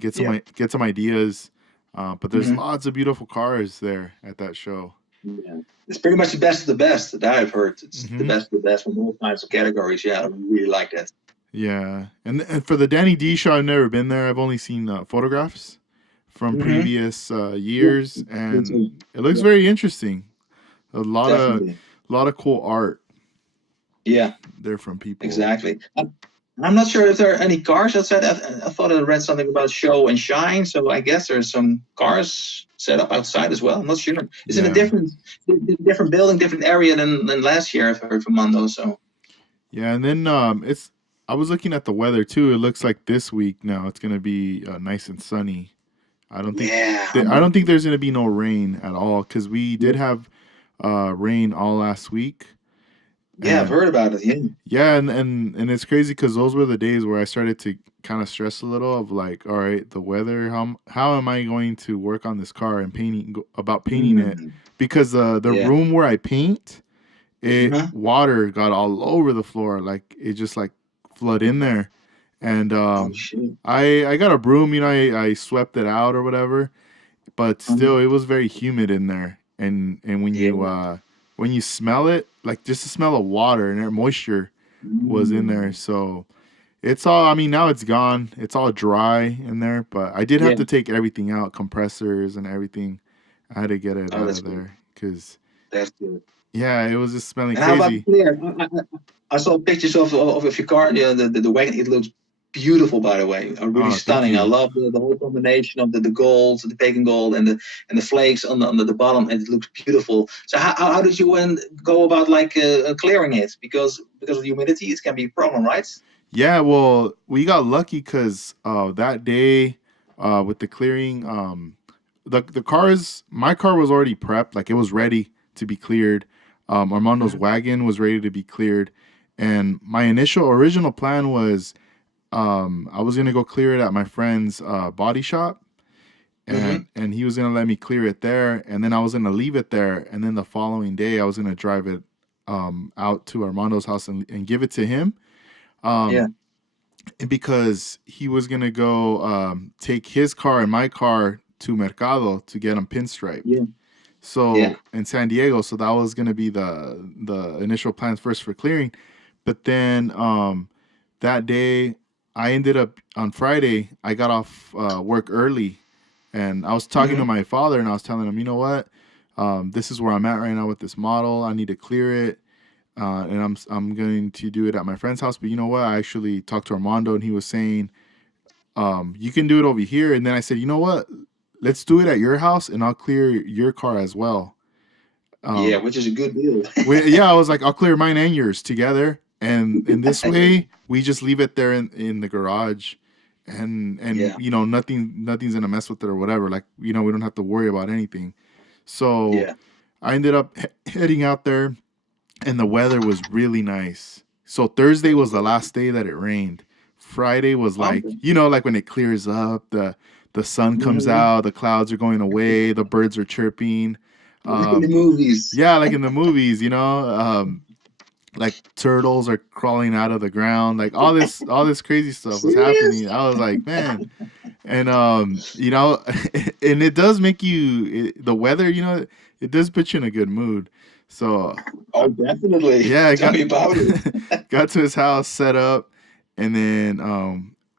get some ideas. But there's lots of beautiful cars there at that show. Yeah, it's pretty much the best of the best that I've heard. It's the best of the best from all kinds of categories. Yeah, I really like that. Yeah, and for the Danny D show, I've never been there. I've only seen photographs from previous years, and it looks very interesting. A lot of cool art. Yeah, there from people. Exactly. I'm not sure if there are any cars outside. I thought I read something about show and shine, so I guess there's some cars set up outside as well. I'm not sure. It's in a different building, different area than last year, I've heard from Mondo. So yeah, and then I was looking at the weather too. It looks like this week now it's gonna be nice and sunny. I don't think I don't think there's gonna be no rain at all, because we did have rain all last week. Yeah, I've heard about it. Yeah, and it's crazy because those were the days where I started to kind of stress a little of like, all right, the weather. How am I going to work on this car and painting it? Because the room where I paint, water got all over the floor, like it just like flood in there, and I got a broom, I swept it out or whatever, but still it was very humid in there, and when you smell it, like just the smell of water and moisture was in there. So it's all, I mean, now it's gone. It's all dry in there, but I did have to take everything out, compressors and everything. I had to get it out of there because that's good. Yeah, it was just smelling And how about the crazy. clear? I saw pictures of your car, the wagon. It looks beautiful, by the way. Really Oh, thank stunning. I you. love the whole combination of the gold, the pagan gold, and the flakes on the bottom, and it looks beautiful. So how did you go about like clearing it? Because of the humidity, it can be a problem, right? Yeah, well, we got lucky because that day with the clearing, the cars, my car was already prepped, like it was ready to be cleared. Armando's Mm-hmm. wagon was ready to be cleared, and my initial original plan was I was gonna go clear it at my friend's body shop, Mm-hmm. and he was gonna let me clear it there, and then I was gonna leave it there, and then the following day I was gonna drive it out to Armando's house and give it to him. Yeah. Um, because he was gonna go take his car and my car to Mercado to get them pinstriped. Yeah. Yeah. So in San Diego, so that was gonna be the initial plans first for clearing, but then that day I ended up on Friday. I got off work early, and I was talking to Mm-hmm. my father, and I was telling him, you know what, this is where I'm at right now with this model. I need to clear it and I'm going to do it at my friend's house. But you know what? I actually talked to Armando, and he was saying you can do it over here. And then I said, you know what? Let's do it at your house, and I'll clear your car as well. Yeah, Um, which is a good deal. yeah, I was like, I'll clear mine and yours together, and in this way, we just leave it there in the garage, and Yeah. you know nothing's gonna mess with it or whatever. Like you know, we don't have to worry about anything. So Yeah. I ended up heading out there, and the weather was really nice. So Thursday was the last day that it rained. Friday was like, Okay. you know, like when it clears up, the sun comes Mm-hmm. out, the clouds are going away, the birds are chirping. Like in the Um, movies. yeah, like in the movies, you know, like turtles are crawling out of the ground, like all this crazy stuff was happening. Serious? I was like, man, and you know, and it does make you the weather, you know, it does put you in a good mood. So Oh, definitely. yeah, I Tell got me about it. got to his house, set up, and then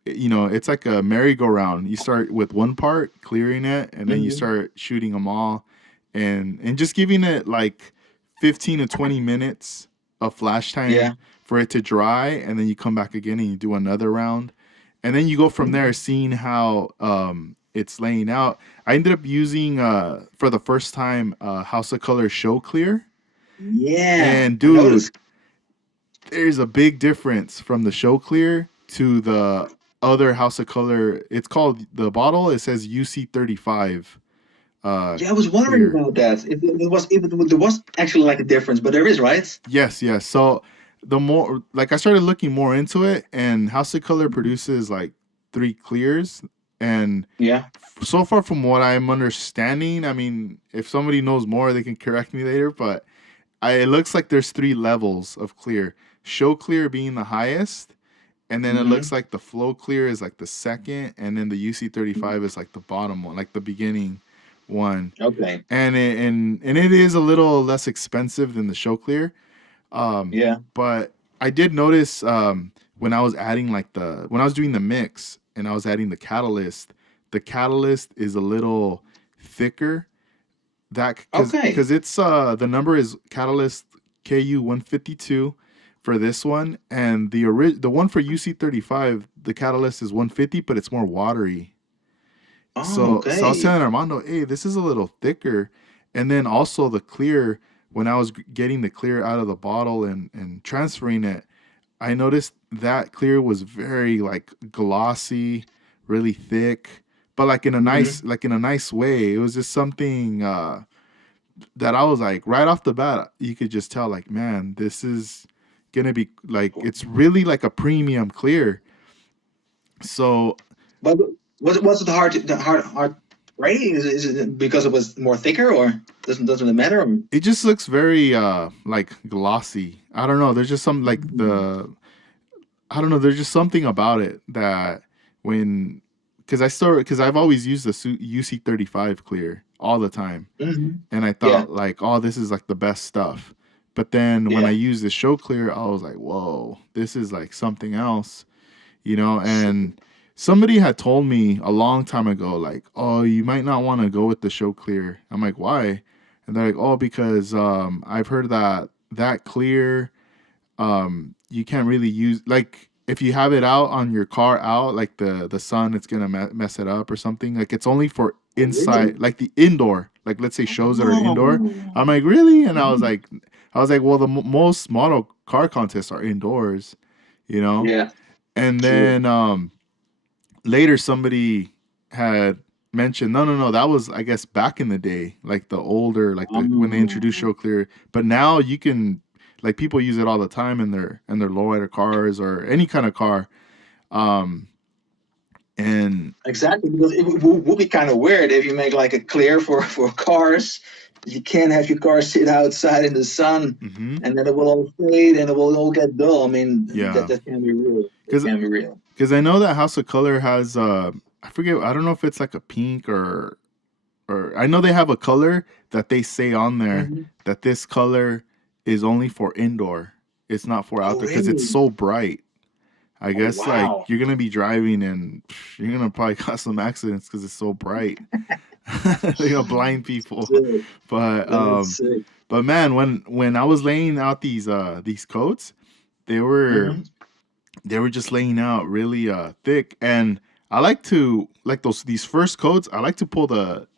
you know, it's like a merry-go-round. You start with one part, clearing it, and then you Hmm. start shooting them all, and just giving it like 15 to 20 minutes of flash time Yeah. for it to dry, and then you come back again and you do another round, and then you go from there, Mhm. seeing how it's laying out. I ended up using for the first time House of Color Show Clear. Yeah. And I dude, noticed. there's a big difference from the show clear to the other House of Color. It's called the bottle. It says UC35 Yeah, I was wondering clear. about that. If there was actually like a difference, but there is, right? Yes, yes. So the more like I started looking more into it, and House of Color produces like three clears, and Yeah. so far from what I'm understanding, I mean, if somebody knows more, they can correct me later. But it looks like there's three levels of clear. Show clear being the highest, and then it looks Hmm. like the flow clear is like the second, and then the UC35 is like the bottom one, like the beginning one. Okay. And it is a little less expensive than the show clear. Um, Yeah. but I did notice when I was adding like when I was doing the mix and I was adding the catalyst is a little thicker. That Okay. because it's the number is catalyst KU 152 for this one, and the one for UC35, the catalyst is 150, but it's more watery. Oh, So I was okay. telling Armando, hey, this is a little thicker, and then also the clear. When I was getting the clear out of the bottle and transferring it, I noticed that clear was very like glossy, really thick, but Hmm. like in a nice way. It was just something that I was like right off the bat, you could just tell like, man, this is gonna be like it's really like a premium clear. So But was it hard rating? Is it because it was more thicker, or doesn't it matter? Or? it just looks very like glossy. I don't know. There's just some like Mhm. I don't know. There's just something about it that when because I've always used the UC35 clear all the time, Mhm. and I Yeah. thought like, oh, this is like the best stuff. But then when I Yeah. used the show clear, I was like, whoa, this is like something else, you know. And somebody had told me a long time ago, like, oh, you might not want to go with the show clear. I'm like, why? And they're like, oh, because I've heard that that clear you can't really use, like if you have it out on your car out, like the sun, it's gonna mess it up or something. Like it's only for Oh, really? inside, like the indoor, like let's say shows that are indoor. Oh. I'm like, really? And Mhm. I was like, well, the most model car contests are indoors, you know. Yeah, And true. then later somebody had mentioned, no, no, no, that was, I guess, back in the day, like the older, like the when they introduced Um, show clear. But now you can, like, people use it all the time in their lowrider cars or any kind of car. um and exactly, because it would be kind of weird if you make like a clear for cars. You can't have your car sit outside in the sun, hmm and then it will all fade and it will all get dull. I mean, yeah, that can be real. It because can be real. I know that House of Color has I forget, I don't know if it's like a pink or I know they have a color that they say on there Hmm. that this color is only for indoor. It's not for Oh, outdoor because it's really? so bright. I Oh, guess like wow. you're gonna be driving and you're gonna probably cause some accidents because it's so bright. Blind people. Sick. But That's sick. man, when I was laying out these coats, they were Hmm. just laying out really thick. And I like to, like these first coats, I like to pull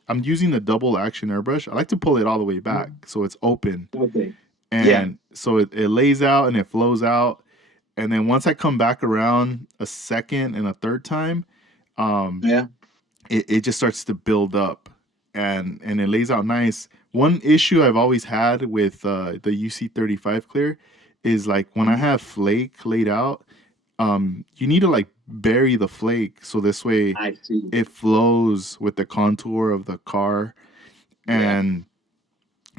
I'm using the double action airbrush. I like to pull it all the way back so it's open. Okay. Yeah. And so it lays out and it flows out. And then once I come back around a second and a third time, um, Yeah. it just starts to build up and it lays out nice. One issue I've always had with the UC35 clear is like when I Mhm. have flake laid out, you need to like bury the flake so this way I see. it flows with the contour of the car. Yeah. And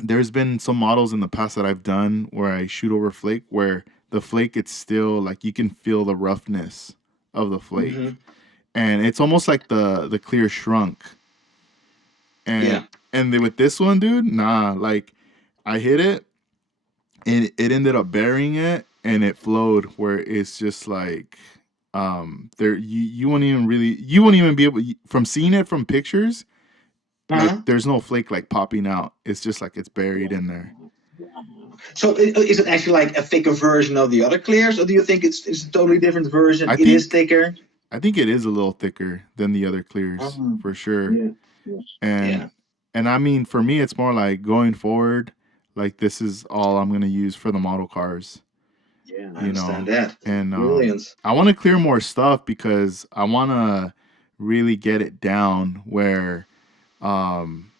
there's been some models in the past that I've done where I shoot over flake where the flake, it's still like you can feel the roughness of the flake, Hmm. and it's almost like the clear shrunk. And Yeah. with this one, dude, nah, like I hit it and it ended up burying it and it flowed where it's just like there you won't even really, you won't even be able, from seeing it from pictures, like Uh-huh. there's no flake like popping out. It's just like it's buried in there. Wow. Wow. So is it actually like a thicker version of the other clears, or do you think it's a totally different version? I It is think thicker. it is a little thicker than the other clears Uh-huh. for sure. Yeah. Yeah. And Yeah. I mean, for me it's more like going forward, like this is all I'm going to use for the model cars, Yeah. I you understand know. that. And Brilliant. I want to clear more stuff because I want to really get it down where um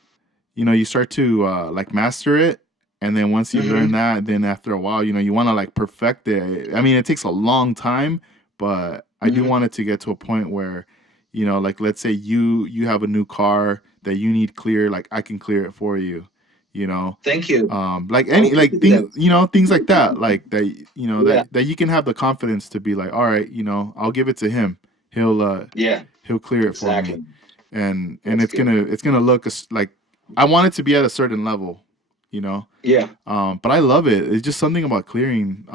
you start to like master it. And then once you learn Hmm. that, then after a while, you want to like perfect it. I mean, it takes a long time, but I do Hmm. want it to get to a point where, like let's say you have a new car that you need clear, like I can clear it for you, you know. Thank you. Like I any will look like into things, that. things like that, like that, Yeah. that you can have the confidence to be like, all right, I'll give it to him. He'll Yeah. he'll clear it for me. Exactly. And That's good. it's gonna look like I want it to be at a certain level, you know. Yeah. But I love it. It's just something about clearing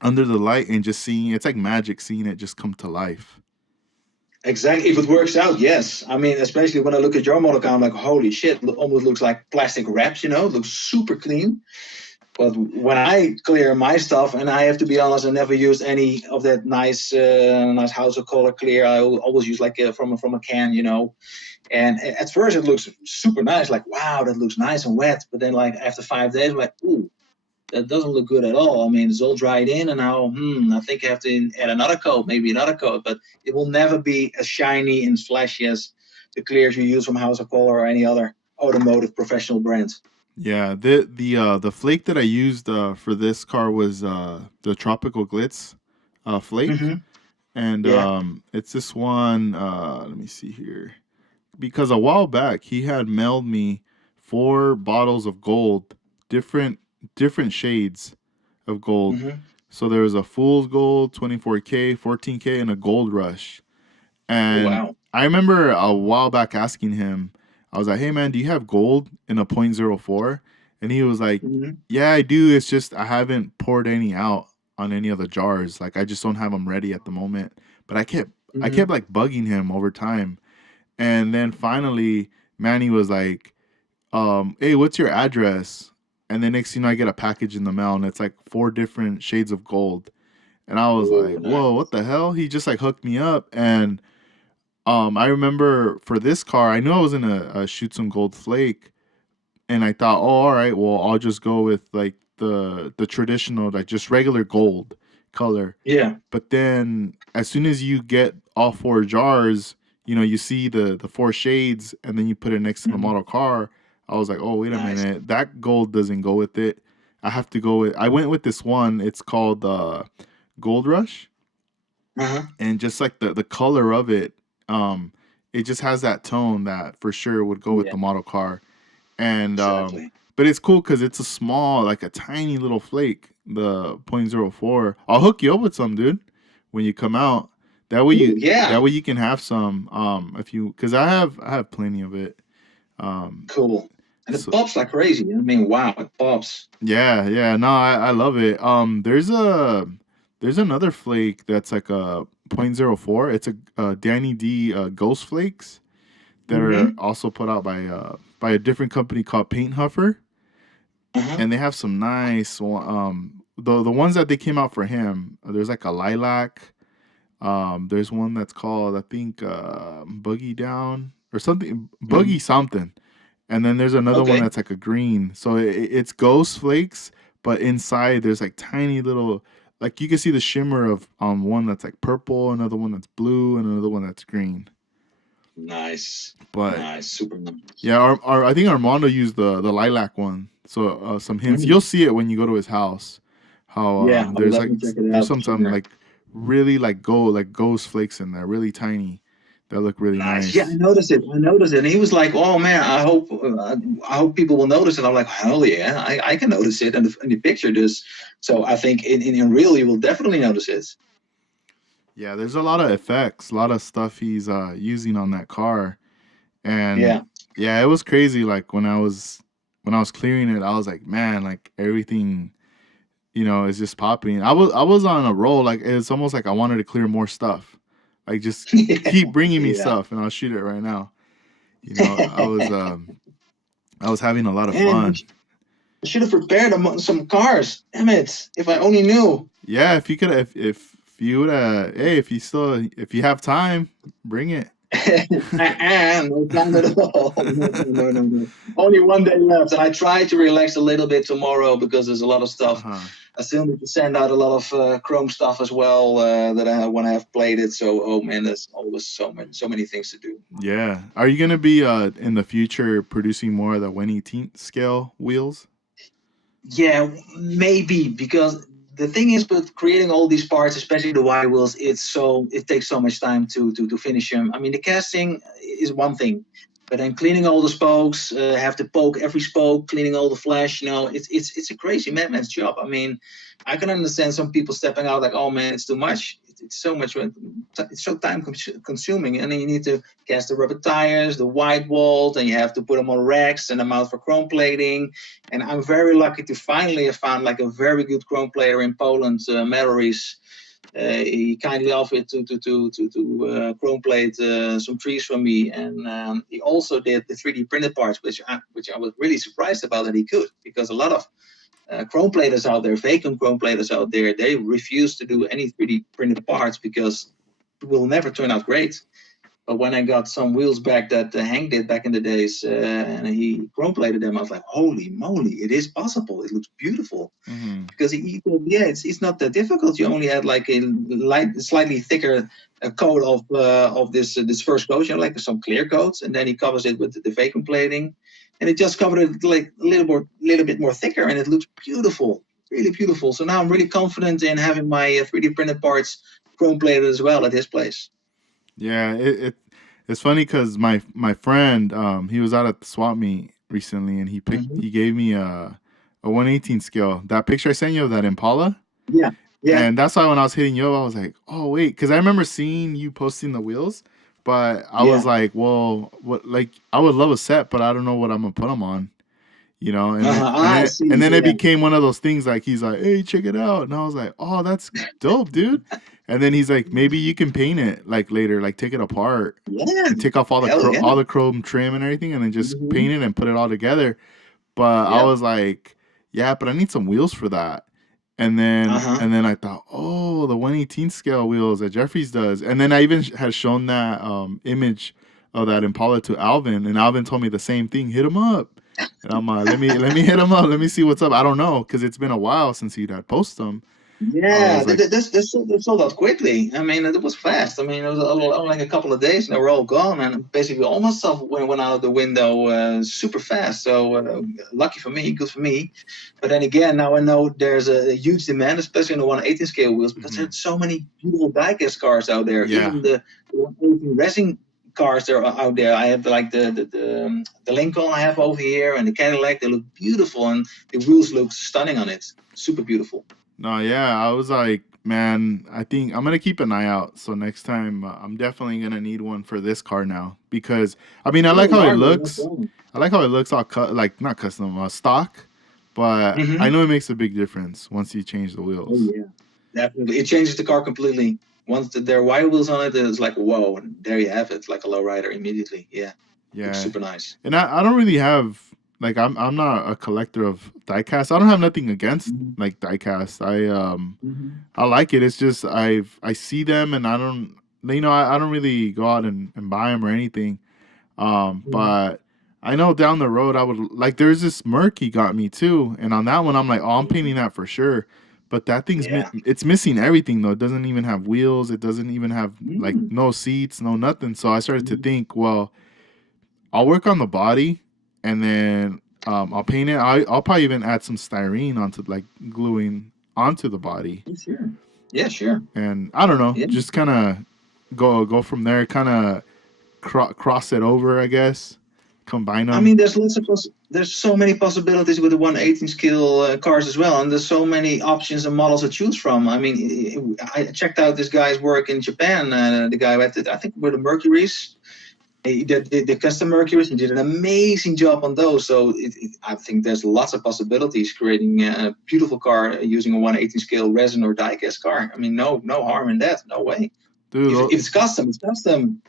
under the light and just seeing, it's like magic seeing it just come to life. Exactly. If it works out, yes. I mean, especially when I look at your model car, I'm like, holy shit! Almost looks like plastic wraps. It looks super clean. But when I clear my stuff, and I have to be honest, I never used any of that nice House of Color clear. I always use like from a can. And at first it looks super nice, like wow, that looks nice and wet. But then like after 5 days, I'm like, ooh, that doesn't look good at all. I mean, it's all dried in, and now I think I have to add another coat, maybe another coat. But it will never be as shiny and flashy as the clears you use from House of Color or any other automotive professional brands. Yeah, the flake that I used for this car was the Tropical Glitz flake, Mm-hmm. and Yeah. it's this one. Let me see here, because a while back he had mailed me 4 bottles of gold, different shades of gold. Mm-hmm. So there was a fool's gold, 24K, 14K, and a gold rush. Oh, And wow. I remember a while back asking him, I was like, "Hey man, do you have gold in a point zero 0.04?" And he was like, Mm-hmm. "Yeah, I do. It's just I haven't poured any out on any of the jars. Like I just don't have them ready at the moment." But I kept Mm-hmm. like bugging him over time. And then finally Manny was like, hey, what's your address? And then next thing you know, I get a package in the mail, and it's like 4 different shades of gold. And I was Oh, like, nice. whoa, what the hell? He just like hooked me up. And I remember for this car, I knew I was gonna shoot some gold flake, and I thought, oh, all right, well, I'll just go with like the traditional, like just regular gold color. Yeah. But then as soon as you get all 4 jars, you see the 4 shades, and then you put it next to the Mhm. model car. I was like, oh, wait a Nice. minute, that gold doesn't go with it. I have to go with. I went with this one. It's called Gold Rush, Uh-huh. and just like the color of it, um, it just has that tone that for sure would go with Yeah, the model car. And exactly. but it's cool because it's a small, like a tiny little flake, the .04. I'll hook you up with some, dude, when you come out. That way Ooh, you yeah. that way you can have some. If you, because I have plenty of it. Um, Cool. And it so pops like crazy. I mean, wow, it pops. yeah, yeah, no, I love it. There's another flake that's like a .04. It's a Danny D Ghost Flakes that are Mm-hmm. also put out by a different company called Paint Huffer, Uh-huh. and they have some nice the ones that they came out for him. There's like a lilac. There's one that's called, I think, Buggy Down or something, Buggy Hmm. something. And then there's another one Okay. that's like a green. So it's ghost flakes, but inside there's like tiny little, like you can see the shimmer of one that's like purple, another one that's blue, and another one that's green. Nice. But Nice. Super nice. yeah, I think Armando used the lilac one. So some hints. You'll Mm. see it when you go to his house. How Yeah, I'll there's like definitely check it there's out for sometimes sure. like really like ghost flakes in there, really tiny, that look really Nice. Yeah, I nice. noticed it. I noticed it. And he was like, "Oh man, I hope people will notice it." I'm like, "Hell yeah, I can notice it." And the picture does. So I think in real, you will definitely notice it. Yeah, there's a lot of effects, a lot of stuff he's using on that car, and Yeah. yeah, it was crazy. Like when I was clearing it, I was like, man, like everything, is just popping. I was on a roll. Like it's almost like I wanted to clear more stuff. Like just keep bringing me Yeah. stuff, and I'll shoot it right now. I was having a lot of Man, fun. I should have prepared some cars. Damn it! If I only knew. Yeah, if you could, if you would, hey, if you have time, bring it. No time at all. No, no, no, no, no. Only one day left, and I try to relax a little bit tomorrow because there's a lot of stuff. Uh-huh. I still need to send out a lot of Chrome stuff as well that I have when I have played it. So, oh man, there's always so many things to do. Yeah. Are you gonna be in the future producing more of the 1/18 scale wheels? Yeah, maybe because the thing is with creating all these parts, especially the wide wheels, it takes so much time to finish them. I mean, the casting is one thing, but then cleaning all the spokes, have to poke every spoke, cleaning all the flash. It's a crazy madman's job. I mean, I can understand some people stepping out like, oh man, it's too much. It's so much. It's so time consuming, and then you need to cast the rubber tires, the white walls, and you have to put them on racks and them out for chrome plating. And I'm very lucky to finally have found like a very good chrome player in Poland, Mallory's. He kindly offered to chrome plate some trees for me, and he also did the 3D printed parts, which I was really surprised about that he could, because a lot of chrome platers out there, vacuum chrome platers out there, they refuse to do any 3D printed parts because it will never turn out great. But when I got some wheels back that Hank did back in the days, and he chrome plated them, I was like, "Holy moly! It is possible. It looks beautiful." Mm-hmm. Because he told me, yeah, it's not that difficult. You only add like a slightly thicker coat of this first coat, like some clear coats, and then he covers it with the vacuum plating, and it just covered it like a little bit more thicker, and it looks beautiful, really beautiful. So now I'm really confident in having my 3D printed parts chrome plated as well at his place. Yeah, it's funny because my friend, he was out at the swap meet recently, and Mm-hmm. he gave me a 1/18 scale. That picture I sent you of that Impala, Yeah, yeah. and that's why when I was hitting you up, I was like, oh wait, because I remember seeing you posting the wheels, but I was Yeah. like, well, what, like I would love a set, but I don't know what I'm gonna put them on. And then Uh-huh. and I then see. and then it Yeah. became one of those things like he's like, hey, check it out, and I was like, oh, that's dope, dude. And then he's like, maybe you can paint it like later, like take it apart Yeah, and take off hell yeah. all the chrome trim and everything, and then just Mhm. paint it and put it all together. But I Yep. was like, yeah, but I need some wheels for that. Uh-huh. And then I thought, oh, the 1/18 scale wheels that Jeffries does. And then I even had shown that image of that Impala to Alvin, and Alvin told me the same thing. Hit him up. And I'm like, let me hit him up. Let me see what's up. I don't know because it's been a while since he'd had post them. I Yeah, was like, they sold out quickly. I mean, it was fast. I mean, it was like a couple of days, and they were all gone. And basically, all my stuff went out of the window super fast. So lucky for me, good for me. But then again, now I know there's a huge demand, especially on the 1/18 scale wheels, because mhm. there's so many beautiful diecast cars out there. Yeah, Even the 1/18 racing cars that are out there. I have like the Lincoln I have over here, and the Cadillac. They look beautiful, and the wheels look stunning on it. Super beautiful. no, yeah. I was like, man, I think I'm gonna keep an eye out. So next time, I'm definitely gonna need one for this car now because I mean, I Yeah, like how it Mario, no looks. problem. I like how it looks all like not custom, stock, but I Mm-hmm. know it makes a big difference once you change the Oh wheels. yeah, definitely. It changes the car completely. Once there are wide wheels on it, it's like whoa, and there you have it, like a lowrider immediately. Yeah, looks Yeah, super nice. and I don't really have like I'm not a collector of diecast. I don't have nothing against Mm-hmm. like diecast. Mm-hmm. I like it. It's just I see them and I don't I don't really go out and buy them or anything. Mm-hmm. But I know down the road I would like there's this Murky got me too, and on that one I'm like, oh, I'm painting that for sure. But that thing's Yeah. it's missing everything though. It doesn't even have wheels. It doesn't even have like Mm-hmm. no seats, no nothing. So I started to think, well, I'll work on the body, and then I'll paint it. I'll probably even add some styrene onto like gluing onto the body, Yeah, sure. Yeah, sure. and I don't know, Yeah. just kind of go from there, kind of cross it over, I guess, combine I them. mean, there's so many possibilities with the 1/18 scale cars as well, and there's so many options and models to choose from. I mean, I checked out this guy's work in Japan. The guy with I think with the Mercuries. He did the custom Mercuries. He did an amazing job on those. So I think there's lots of possibilities creating a beautiful car using a 1/18 scale resin or diecast car. I mean, no harm in that. No way. Dude, If it's custom, it's custom.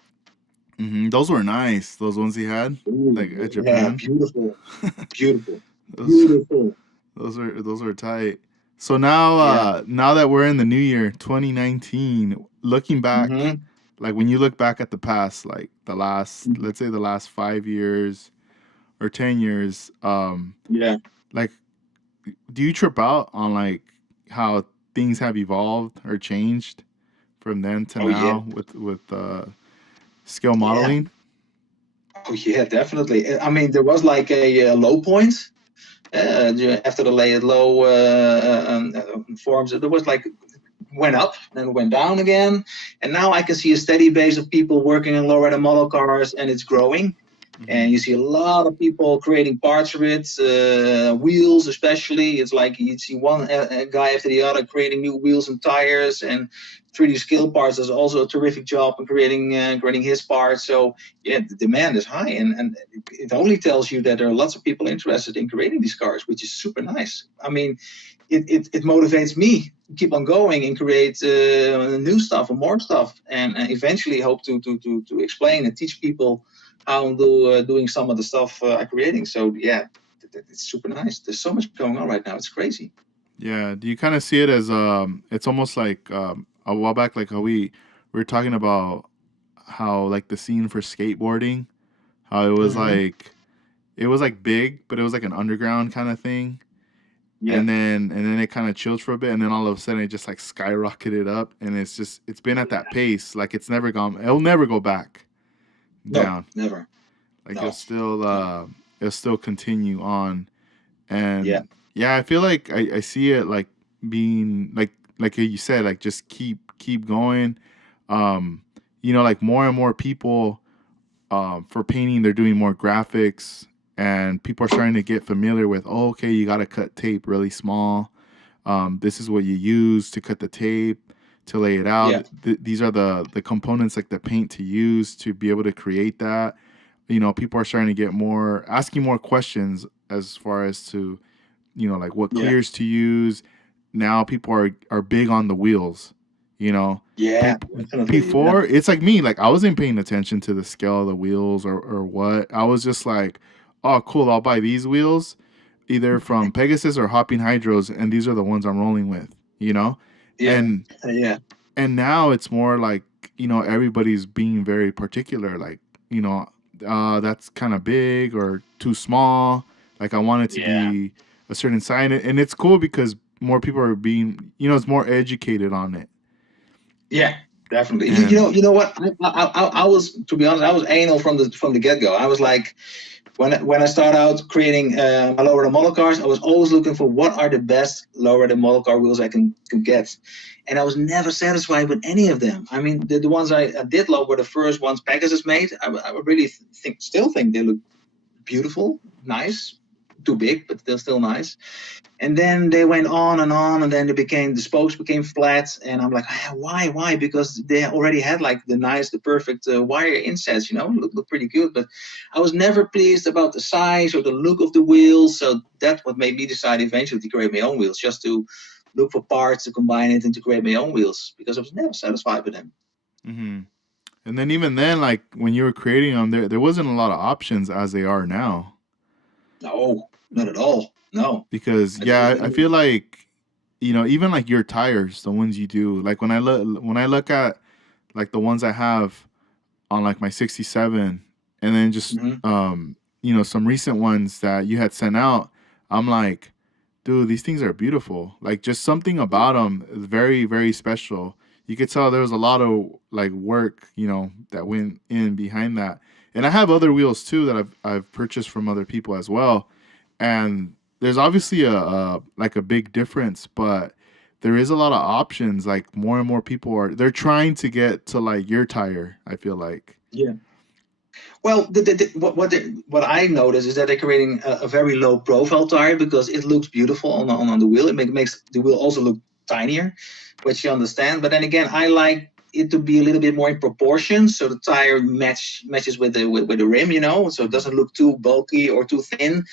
those were nice. Those ones he had, Ooh, like at yeah, Japan. beautiful, beautiful, those beautiful. those were tight. So now, Yeah. now that we're in the new year, 2019, looking back, Mm-hmm. like when you look back at the past, like the last, let's say the last 5 years or 10 years, Yeah. like, do you trip out on like how things have evolved or changed from then to Oh yeah. now with scale Yeah. modeling? Oh yeah. Definitely. I mean, there was like a low point after the low forms. There was like went up and went down again. And now I can see a steady base of people working on lowrider model cars, and it's growing. And you see a lot of people creating parts for it, wheels especially. It's like you see one guy after the other creating new wheels and tires, and 3D Scale Parts does also a terrific job in creating his parts. So yeah, the demand is high, and it only tells you that there are lots of people interested in creating these cars, which is super nice. I mean, it motivates me to keep on going and create new stuff and more stuff, and eventually hope to explain and teach people how I'm doing some of the stuff I'm creating. So yeah, it's super nice. There's so much going on right now. It's crazy. Yeah. Do you kind of see it as it's almost like a while back, like how we were talking about how like the scene for skateboarding, how Mm-hmm. it was like big, but it was like an underground kind of thing, Yeah. and then it kind of chilled for a bit, and then all of a sudden it just like skyrocketed up, and it's been at that pace, like it's never gone, it'll never go back No, down, never. like No. No. it'll still continue on. Yeah. And yeah, I feel like I see it like being like you said, like just keep going. Um, like more and more people for painting, they're doing more graphics, and people are starting to get familiar with, oh, okay, you got to cut tape really small. This is what you use to cut the tape to lay it Yeah. out. These are the components like the paint to use to be able to create that. People are starting to get more asking more questions as far as to like what Yeah. clears to use. Now people are big on the wheels. You know, Yeah, Be- definitely. Yeah. before it's like me, like I wasn't paying attention to the scale of the wheels or what. I was just like, oh, cool, I'll buy these wheels either from Pegasus or Hopping Hydros, and these are the ones I'm rolling with. You know, Yeah. and Yeah. and now it's more like, everybody's being very particular, like, you know that's kind of big or too small, like I want it to Yeah. be a certain size, and it's cool because more people are being, it's more educated on it. Yeah, definitely. And You know what? I was, to be honest, I was anal from the get go. I was like, when I start out creating my lower the model cars, I was always looking for what are the best lower the model car wheels I can get, and I was never satisfied with any of them. I mean, the ones I did love were the first ones Pegasus made. I really still think they look beautiful, nice, too big, but they're still nice. And then they went on, and then the spokes became flat, and I'm like, why? Because they already had like the perfect wire insets, look pretty good. But I was never pleased about the size or the look of the wheels, so that's what made me decide eventually to create my own wheels, just to look for parts to combine it and to create my own wheels, because I was never satisfied with them. hmm and then even then, like when you were creating them, there wasn't a lot of options as they are now. No, not at all. No. Because yeah, I feel like, even like your tires, the ones you do, like when I look at like the ones I have on like my 67, and then just Mhm. some recent ones that you had sent out, I'm like, dude, these things are beautiful. Like just something about them is very, very special. You could tell there was a lot of like work, that went in behind that. And I have other wheels too that I've purchased from other people as well. And there's obviously a like a big difference, but there is a lot of options. Like more and more people they're trying to get to like your tire, I feel like. Yeah. Well, what I notice is that they're creating a very low profile tire because it looks beautiful on the wheel. It makes the wheel also look tinier, which you understand. But then again, I like it to be a little bit more in proportion, so the tire matches with the rim, so it doesn't look too bulky or too thin.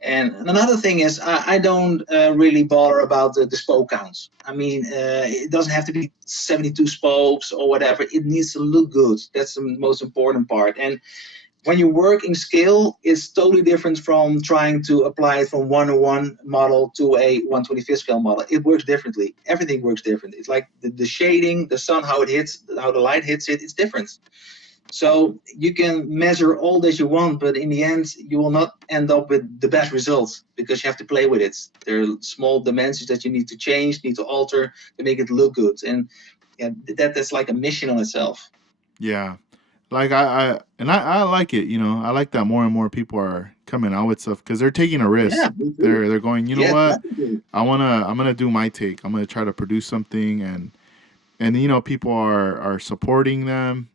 And another thing is, I don't really bother about the spoke counts. I mean, it doesn't have to be 72 spokes or whatever. It needs to look good. That's the most important part. And when you work in scale, it's totally different from trying to apply it from 101 model to a 125th scale model. It works differently. Everything works different. It's like the shading, the sun, how it hits, how the light hits it, it's different. So you can measure all that you want, but in the end, you will not end up with the best results because you have to play with it. There are small dimensions that you need to change, need to alter to make it look good. And yeah, that's like a mission on itself. Yeah. Like I like it, I like that more and more people are coming out with stuff because they're taking a risk. Yeah, me too. They're going, you know Yeah, what? definitely. I'm gonna do my take. I'm gonna try to produce something, and people are supporting them,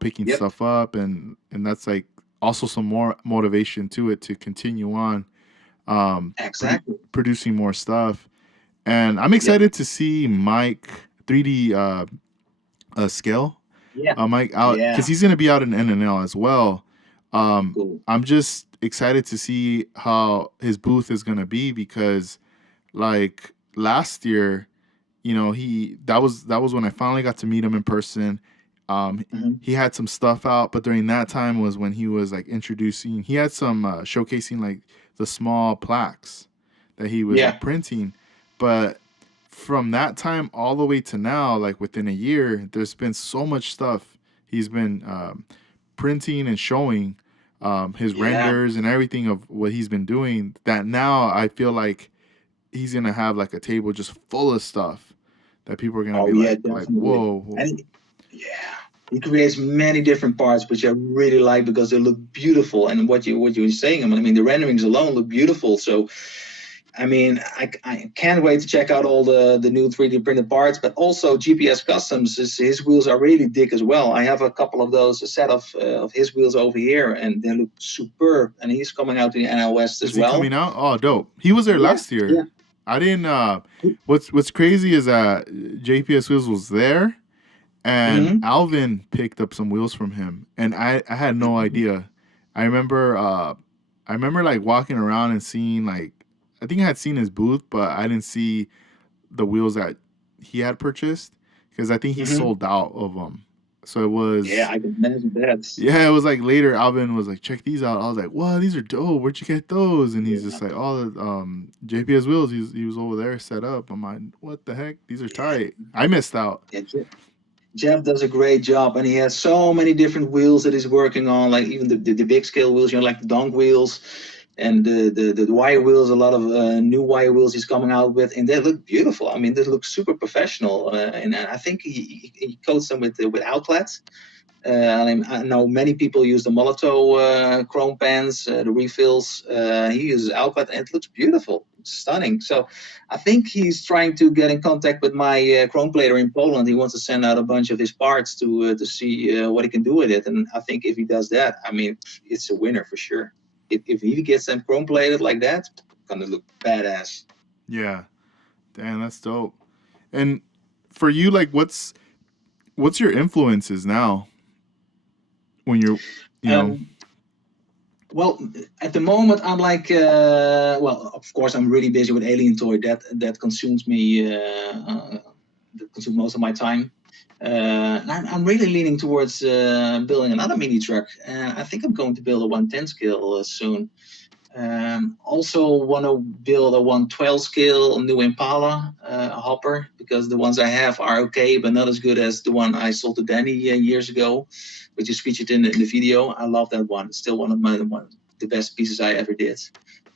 picking Yep, stuff up, and that's like also some more motivation to it to continue on, exactly. producing more stuff. And I'm Yep. excited to see Mike 3D scale Yeah. Mike out because Yeah. he's gonna be out in NNL as well. Cool. I'm just excited to see how his booth is gonna be because like last year, he that was when I finally got to meet him in person. Hmm. He had some stuff out, but during that time was when he was like introducing. He had some showcasing like the small plaques that he was Yeah. printing, but from that time all the way to now, like within a year, there's been so much stuff he's been printing and showing, his Yeah. renders and everything of what he's been doing. That now I feel like he's gonna have like a table just full of stuff that people are gonna Oh be yeah, like definitely. whoa. And yeah, he creates many different parts, which I really like because they look beautiful. And what you were saying, I mean, the renderings alone look beautiful. So I mean, I can't wait to check out all the new 3D printed parts, but also GPS Customs. His wheels are really thick as well. I have a couple of those, a set of his wheels over here, and they look superb. And he's coming out to the NL West as Is he well. coming out? Oh, dope. He was there Yeah, last year. yeah. I didn't. What's crazy is that JPS Wheels was there, and Mm-hmm. Alvin picked up some wheels from him, and I had no idea. I remember like walking around and seeing like I think I had seen his booth, but I didn't see the wheels that he had purchased because I think he Mm-hmm. sold out of them. So it was, Yeah, I can imagine that. yeah, it was like later. Alvin was like, check these out. I was like, wow, these are dope. Where'd you get those? And he's Yeah, just like, oh, the JPS wheels. He was over there set up. I'm like, what the heck? These are yeah, tight. I missed out. yeah. Jeff does a great job, and he has so many different wheels that he's working on, like even the big scale wheels, like the donk wheels and the wire wheels. A lot of new wire wheels he's coming out with, and they look beautiful. I mean, they look super professional, and I think he coats them with outlets. I know many people use the Molotov chrome pans, the refills. He uses outlet, and it looks beautiful, it's stunning. So I think he's trying to get in contact with my chrome plater in Poland. He wants to send out a bunch of his parts to see what he can do with it. And I think if he does that, I mean, it's a winner for sure. If he gets them chrome plated like that, it's gonna look badass. Yeah, damn, that's dope. And for you, like, what's your influences now when you're, you know, Um, Well, at the moment, I'm like, well, of course, I'm really busy with Alien Toy. That consumes me, that consumes most of my time. I'm really leaning towards building another mini truck. I think I'm going to build a 110 scale soon. Also want to build a 112 scale new Impala hopper, because the ones I have are okay, but not as good as the one I sold to Danny years ago, which is featured in the video. I love that one. It's still one of the best pieces I ever did.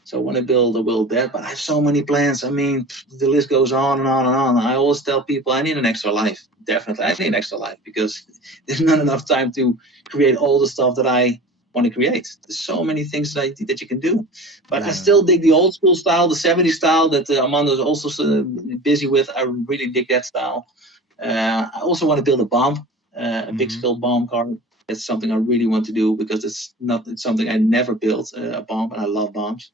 So I want to build that, but I have so many plans. I mean, the list goes on and on and on. I always tell people I need an extra life. Definitely, I need an extra life, because there's not enough time to create all the stuff that I want to create. There's so many things that you can do. But I yeah, still dig the old school style, the 70s style that Armando is also busy with. I really dig that style. I also want to build a bomb, a big mm-hmm. scale bomb car. That's something I really want to do, because it's something I never built, a bomb, and I love bombs.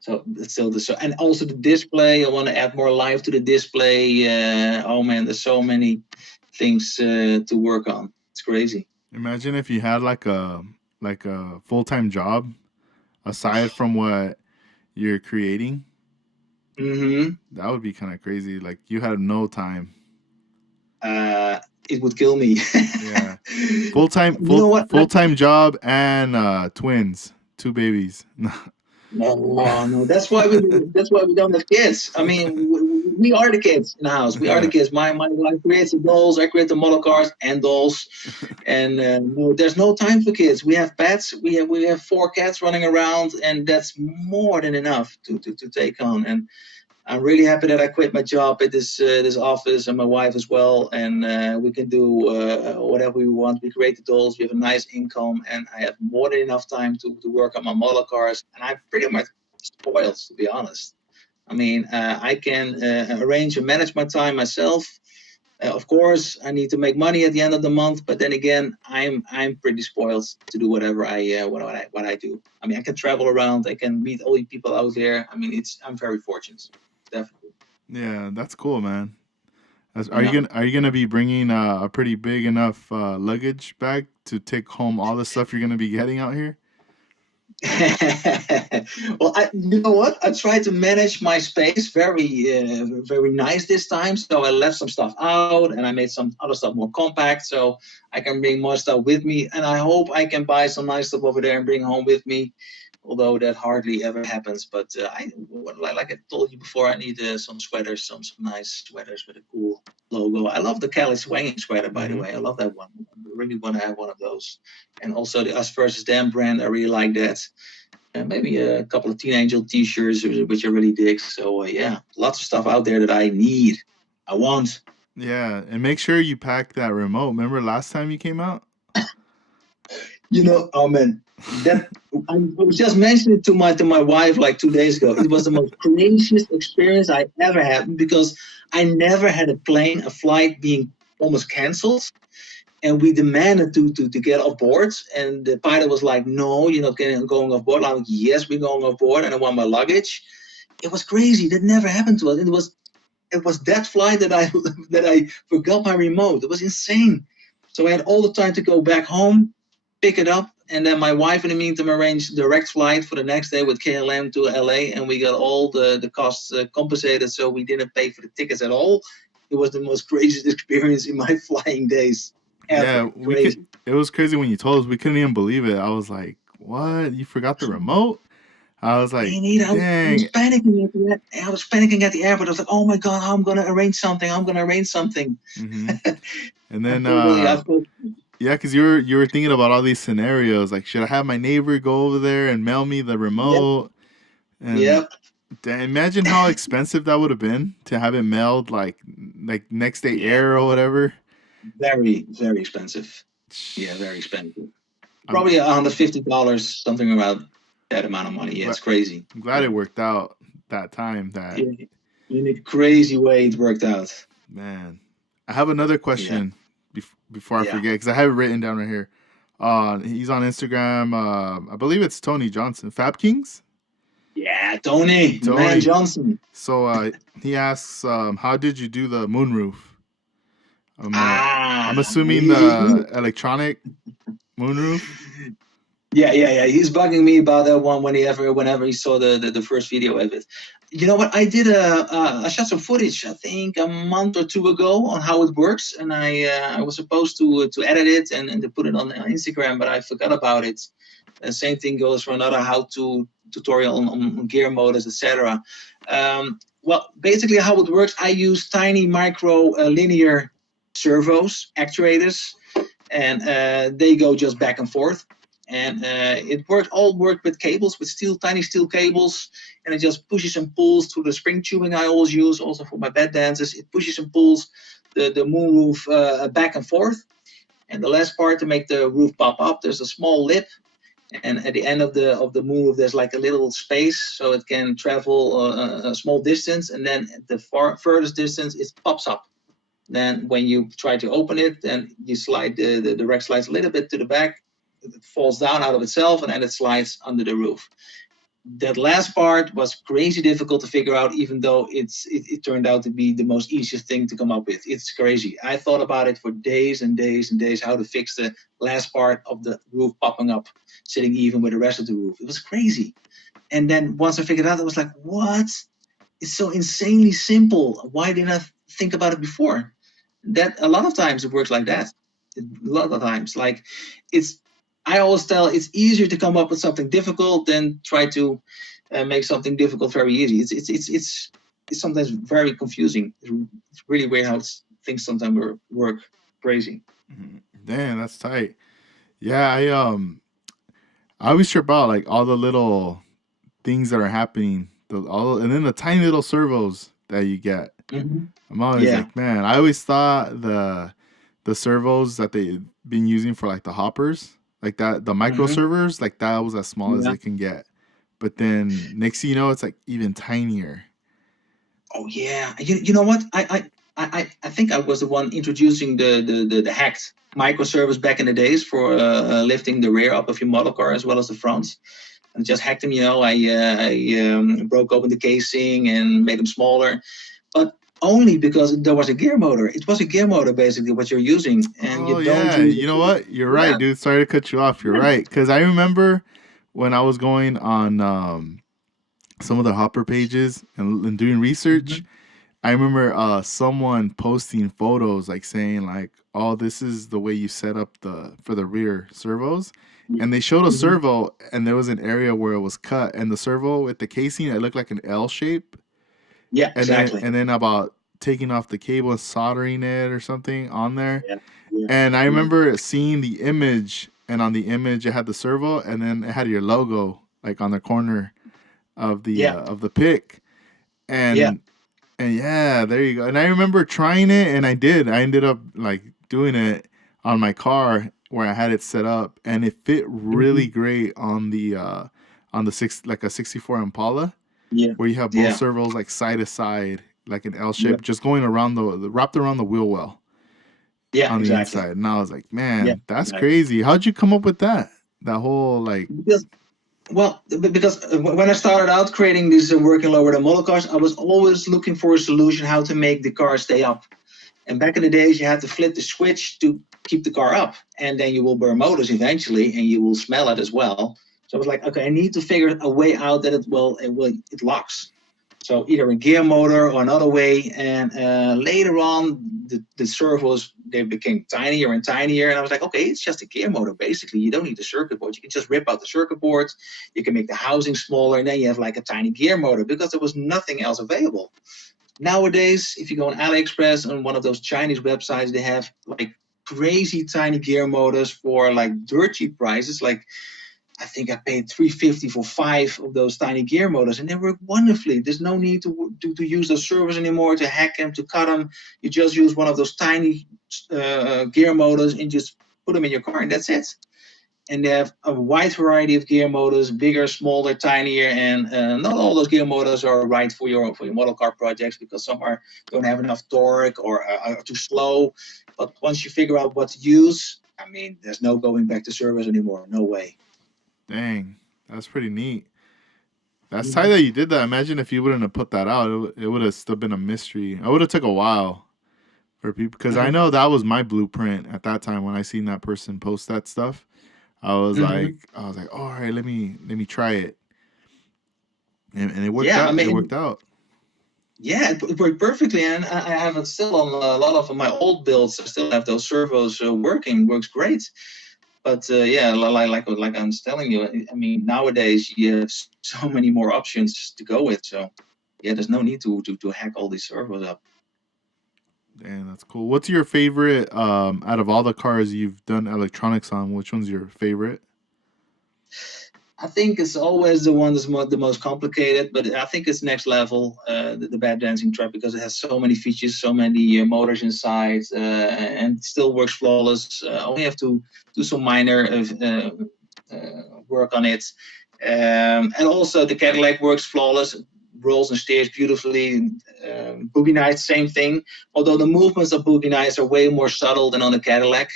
So that's still and also the display. I want to add more life to the display. Oh man, there's so many things to work on. It's crazy. Imagine if you had like a full time job aside from what you're creating. Hmm. That would be kind of crazy. Like you had no time. It would kill me. Yeah, You know what? full time job and twins, two babies. No. That's why we don't have kids. I mean, we are the kids in the house. We are the Yeah, kids. My wife creates the dolls. I create the model cars and dolls. And no, there's no time for kids. We have pets. We have 4 cats running around, and that's more than enough to take on. And I'm really happy that I quit my job at this office, and my wife as well, and we can do whatever we want. We create the dolls. We have a nice income, and I have more than enough time to work on my model cars. And I'm pretty much spoiled, to be honest. I mean, I can arrange and manage my time myself. Of course, I need to make money at the end of the month, but then again, I'm pretty spoiled to do whatever I do. I mean, I can travel around. I can meet all the people out there. I mean, I'm very fortunate, definitely. yeah, that's cool, man. Yeah. Are you gonna be bringing a pretty big enough luggage bag to take home all the stuff you're gonna be getting out here? Well, you know what? I tried to manage my space very nice this time. So I left some stuff out, and I made some other stuff more compact, so I can bring more stuff with me. And I hope I can buy some nice stuff over there and bring home with me. Although that hardly ever happens, but like I told you before, I need some sweaters, some nice sweaters with a cool logo. I love the Cali swinging sweater, by the Mm-hmm. way. I love that one. I really want to have one of those. And also the Us versus Them brand, I really like that. And maybe a couple of Teen Angel t-shirts, which I really dig. So yeah, lots of stuff out there that I need. I want. Yeah, and make sure you pack that remote. Remember last time you came out? Oh man, that I was just mentioning it to my wife like 2 days ago. It was the most craziest experience I ever had, because I never had a flight being almost canceled, and we demanded to get off board, and the pilot was like, "No, you're not going off board." I'm like, "Yes, we're going off board," and I want my luggage. It was crazy. That never happened to us. It was that flight that I that I forgot my remote. It was insane. So I had all the time to go back home, pick it up, and then my wife in the meantime arranged direct flight for the next day with KLM to LA, and we got all the costs compensated, so we didn't pay for the tickets at all. it was the most craziest experience in my flying days Yeah, ever. we could. Crazy. It was crazy when you told us. We couldn't even believe it. I was like, "What? You forgot the remote?" I was like, Me neither. I was "Dang." panicking at the I was panicking at the airport. I was like, "Oh my god, how I'm gonna arrange something? I'm gonna arrange something." Hmm. And then, Unfortunately, I thought, yeah, because you were thinking about all these scenarios. Like, should I have my neighbor go over there and mail me the "Yep, remote? And yep, imagine how expensive that would have been to have it mailed like next day yeah, air or whatever. very, very expensive. Yeah, very expensive. I'm, Probably $150, something around that amount of money. I'm Yeah, glad it's crazy. I'm glad it Crazy. worked out that time. That Yeah, in a crazy way, it worked out. man. I have another Yeah, question before I yeah, forget because I have it written down right here. He's on Instagram. I believe it's Tony Johnson, Fab Kings. yeah. Tony, the man Tony. Johnson. So he asks, how did you do the moonroof? I'm uh, Ah, I'm assuming he, the electronic moonroof. yeah. He's bugging me about that one whenever he saw the first video of it. You know what? I shot some footage, I think a month or two ago, on how it works, and I was supposed to edit it and to put it on Instagram, but I forgot about it. The same thing goes for another how-to tutorial on gear motors, etc. Well, basically how it works, I use tiny micro linear servos, actuators, and they go just back and forth. And all worked with cables, with tiny steel cables, and it just pushes and pulls through the spring tubing I always use, also for my bed dances. It pushes and pulls the moonroof back and forth. And the last part to make the roof pop up, there's a small lip, and at the end of the moonroof, there's like a little space, so it can travel a small distance, and then the furthest distance it pops up. Then when you try to open it, then you slide the rack slides a little bit to the back, it falls down out of itself, and then it slides under the roof. That last part was crazy difficult to figure out, even though it turned out to be the most easiest thing to come up with. It's crazy. I thought about it for days and days and days, how to fix the last part of the roof popping up, sitting even with the rest of the roof. It was crazy. And then once I figured it out, I was like, what? It's so insanely simple. Why didn't I think about it before? That a lot of times it works like that. A lot of times, like it's. I always tell it's easier to come up with something difficult than try to make something difficult very easy. It's sometimes very confusing. It's really weird how things sometimes work crazy. Mhm. Damn, that's tight. Yeah, I always trip out like all the little things that are happening, and then the tiny little servos that you get. Mm-hmm. I'm always Yeah. like, man, I always thought the servos that they've been using for like the hoppers, like that, the micro Mm-hmm. servers, like that was as small as Yeah. it can get. But then next thing you know, it's like even tinier. Oh yeah. You know what? I think I was the one introducing the hacked microservice back in the days for lifting the rear up of your model car as well as the front. And just hacked them. I broke open the casing and made them smaller, but only because there was a gear motor. It was a gear motor basically what you're using, and you Oh don't yeah, use you know it. what? You're right, Yeah. dude. Sorry to cut you off. You're Yeah. right, because I remember when I was going on some of the hopper pages and doing research. Mm-hmm. I remember someone posting photos like saying like, "Oh, this is the way you set up the for the rear servos," and they showed a Mm-hmm. servo, and there was an area where it was cut, and the servo with the casing it looked like an L shape, Yeah. and then Exactly. about taking off the cable and soldering it or something on there, Yeah. Yeah. and I Yeah. remember seeing the image, and on the image it had the servo, and then it had your logo like on the corner Yeah. of the pick, Yeah. and yeah, there you go. And I remember trying it, and I did. I ended up like doing it on my car where I had it set up, and it fit really Mm-hmm. great on the six like a 64 Impala, Yeah. where you have both Yeah. servos like side to side, like an L Yeah. shape, just going around the wrapped around the wheel well Yeah. on the Exactly. inside. And I was like, Yeah. man, that's Exactly. crazy. How'd you come up with that? That whole like, Because because when I started out creating these working lower than model cars, I was always looking for a solution how to make the car stay up. And back in the days, you had to flip the switch to keep the car up, and then you will burn motors eventually, and you will smell it as well. So I was like, okay, I need to figure a way out that it locks. So either a gear motor or another way. And later on, the servos, they became tinier and tinier. And I was like, okay, it's just a gear motor. Basically, you don't need a circuit board. You can just rip out the circuit boards. You can make the housing smaller. And then you have like a tiny gear motor because there was nothing else available. Nowadays, if you go on AliExpress, on one of those Chinese websites, they have like crazy tiny gear motors for like dirt cheap prices. Like I think I paid $350 for 5 of those tiny gear motors, and they work wonderfully. There's no need to use those servos anymore, to hack them, to cut them. You just use one of those tiny gear motors and just put them in your car, and that's it. And they have a wide variety of gear motors, bigger, smaller, tinier, and not all those gear motors are right for your model car projects, because some don't have enough torque or are too slow. But once you figure out what to use, I mean, there's no going back to servos anymore. No way. Dang, that's pretty neat. That's tight that you did that. Imagine if you wouldn't have put that out, it would have still been a mystery. It would have took a while for people, because I know that was my blueprint at that time when I seen that person post that stuff. I was like, all right, let me try it, and it worked out. It worked out. Yeah, it worked perfectly, and I have it still on a lot of my old builds. I still have those servos working. Works great. But yeah, like I was telling you, I mean, nowadays you have so many more options to go with. So yeah, there's no need to hack all these servos up. Damn, that's cool. What's your favorite out of all the cars you've done electronics on? Which one's your favorite? I think it's always the one that's the most complicated, but I think it's next level, the Bad Dancing truck, because it has so many features, so many motors inside, and still works flawless. Only have to do some minor work on it. And also the Cadillac works flawless, rolls and steers beautifully. Boogie Nights, same thing, although the movements of Boogie Nights are way more subtle than on the Cadillac.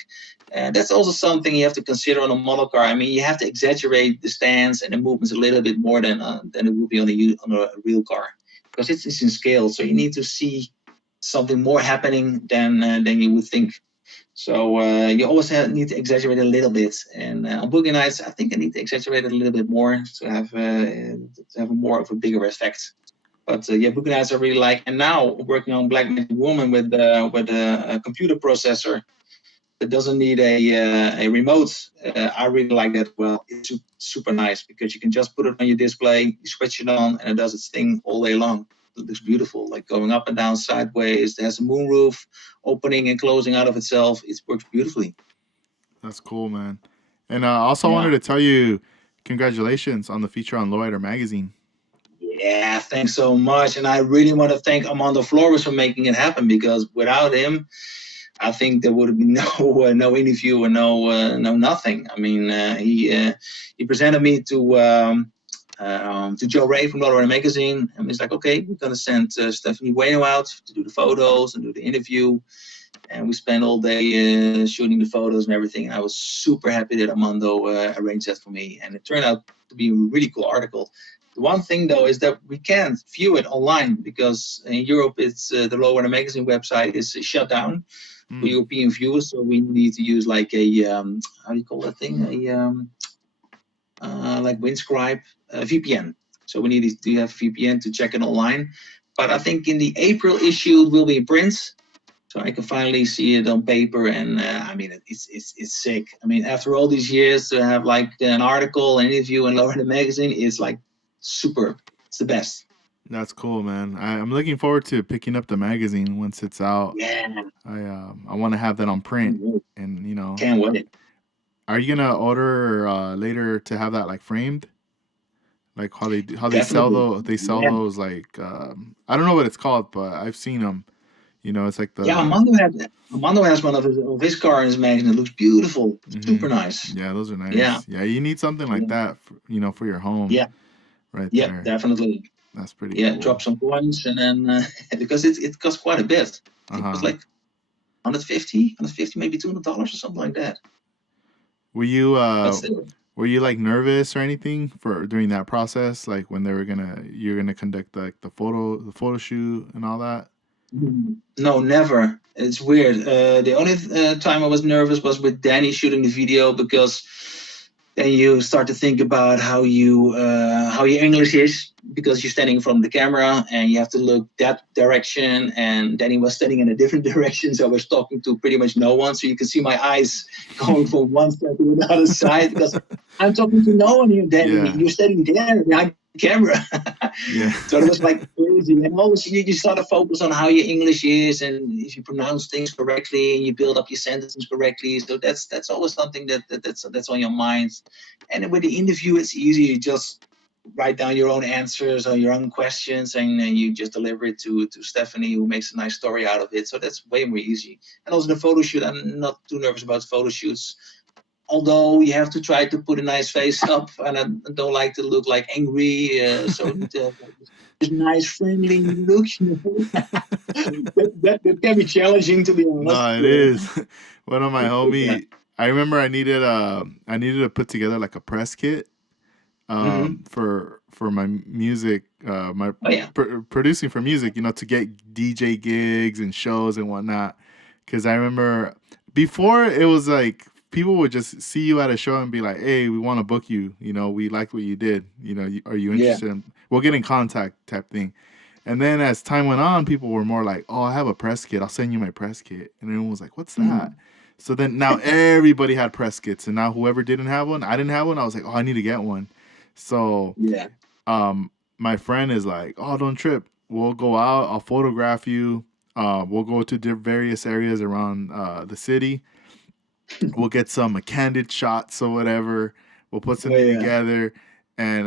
That's also something you have to consider on a model car. I mean, you have to exaggerate the stance and the movements a little bit more than it would be on a real car, because it's in scale. So you need to see something more happening than you would think. So you always need to exaggerate a little bit. And on Boogie Nights, I think I need to exaggerate it a little bit more to have more of a bigger effect. But yeah, Boogie Nights I really like. And now working on Black Magic Woman with a computer processor that doesn't need a remote. I really like that. Well, it's super nice, because you can just put it on your display, you switch it on, and it does its thing all day long. It looks beautiful, like going up and down sideways. It has a moonroof opening and closing out of itself. It works beautifully. That's cool, man. And also wanted to tell you, congratulations on the feature on Lowrider magazine. Yeah, thanks so much. And I really want to thank Armando Flores for making it happen, because without him, I think there would have been no interview and no nothing. I mean, he presented me to Joe Ray from Lowrider magazine, and he's like, okay, we're gonna send Stephanie Bueno out to do the photos and do the interview, and we spent all day shooting the photos and everything. And I was super happy that Armando arranged that for me, and it turned out to be a really cool article. The one thing, though, is that we can't view it online, because in Europe, it's the Lowrider magazine website is shut down for European viewers. So we need to use like a how do you call that thing? Like Windscribe, VPN. So we need to have VPN to check it online. But I think in the April issue it will be in print, so I can finally see it on paper. And I mean, it's sick. I mean, after all these years, to have like an article, an interview in Lowrider magazine is like super. It's the best. That's cool, man. I'm looking forward to picking up the magazine once it's out. Yeah. I want to have that on print, and can't wait. Are you gonna order later to have that like framed? Like how they sell those like I don't know what it's called, but I've seen them. It's like the Armando has one of his car in his magazine. It looks beautiful, super nice. Yeah, those are nice. Yeah, you need something like that, for your home. Yeah, right there. Yeah, definitely. That's pretty cool. Drop some coins, and then because it costs quite a bit. It was like $150, maybe $200 or something like that. Were you like nervous or anything during that process, like when you're gonna conduct like the photo shoot and all that? No, never. It's weird. The only time I was nervous was with Danny shooting the video, because Then you start to think about how your English is, because you're standing from the camera and you have to look that direction. And then he was standing in a different direction, so I was talking to pretty much no one. So you can see my eyes going from one side to the other side, because I'm talking to no one. You're standing there behind the camera. Yeah. So it was like crazy. And always you start to focus on how your English is and if you pronounce things correctly and you build up your sentences correctly. So that's always something that's on your mind. And with the interview, it's easy. You just write down your own answers or your own questions, and you just deliver it to Stephanie, who makes a nice story out of it. So that's way more easy. And also the photo shoot, I'm not too nervous about photo shoots. Although you have to try to put a nice face up, and I don't like to look like angry, so this nice friendly look, that can be challenging, to be honest. No, it is. One of my homie, I remember I needed to put together like a press kit for my music, my producing for music, to get DJ gigs and shows and whatnot. Because I remember before it was like people would just see you at a show and be like, "Hey, we want to book you. We like what you did. Are you interested? We'll get in contact," type thing. And then as time went on, people were more like, "Oh, I have a press kit. I'll send you my press kit." And everyone was like, "What's that?" So then now everybody had press kits, and now whoever didn't have one, I didn't have one. I was like, "Oh, I need to get one." So my friend is like, "Oh, don't trip. We'll go out. I'll photograph you. We'll go to various areas around the city. We'll get some candid shots or whatever. We'll put something together, and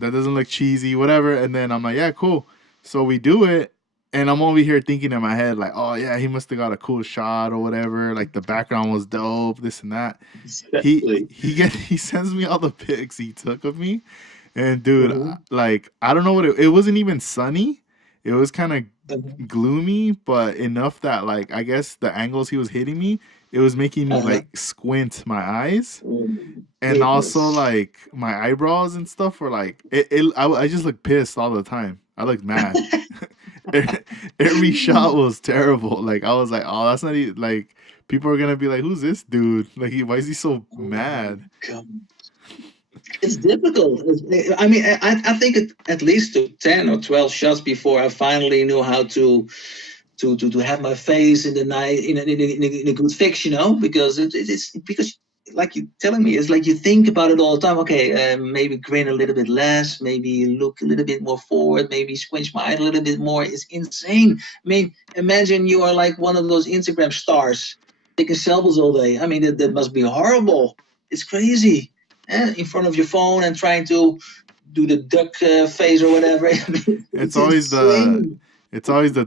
that doesn't look cheesy, whatever." And then I'm like, "Yeah, cool." So we do it, and I'm over here thinking in my head like, "Oh yeah, he must have got a cool shot or whatever. Like the background was dope, this and that." Exactly. He sends me all the pics he took of me, and dude, like I don't know what it wasn't even sunny. It was kind of gloomy, but enough that like I guess the angles he was hitting me, it was making me like squint my eyes, and also like my eyebrows and stuff were like I just looked pissed all the time. I looked mad. Every shot was terrible. Like I was like, "Oh, that's not even like." People are gonna be like, "Who's this dude? Like, why is he so mad?" It's difficult. I mean, I think it at least took 10 or 12 shots before I finally knew how to have my face in the night in a good fix, because it's because like you telling me, it's like you think about it all the time. Okay, maybe grin a little bit less, maybe look a little bit more forward, maybe squinch my eye a little bit more. It's insane. I mean, imagine you are like one of those Instagram stars taking selfies all day. I mean, that must be horrible. It's crazy. In front of your phone and trying to do the duck face or whatever. It's always insane. It's always the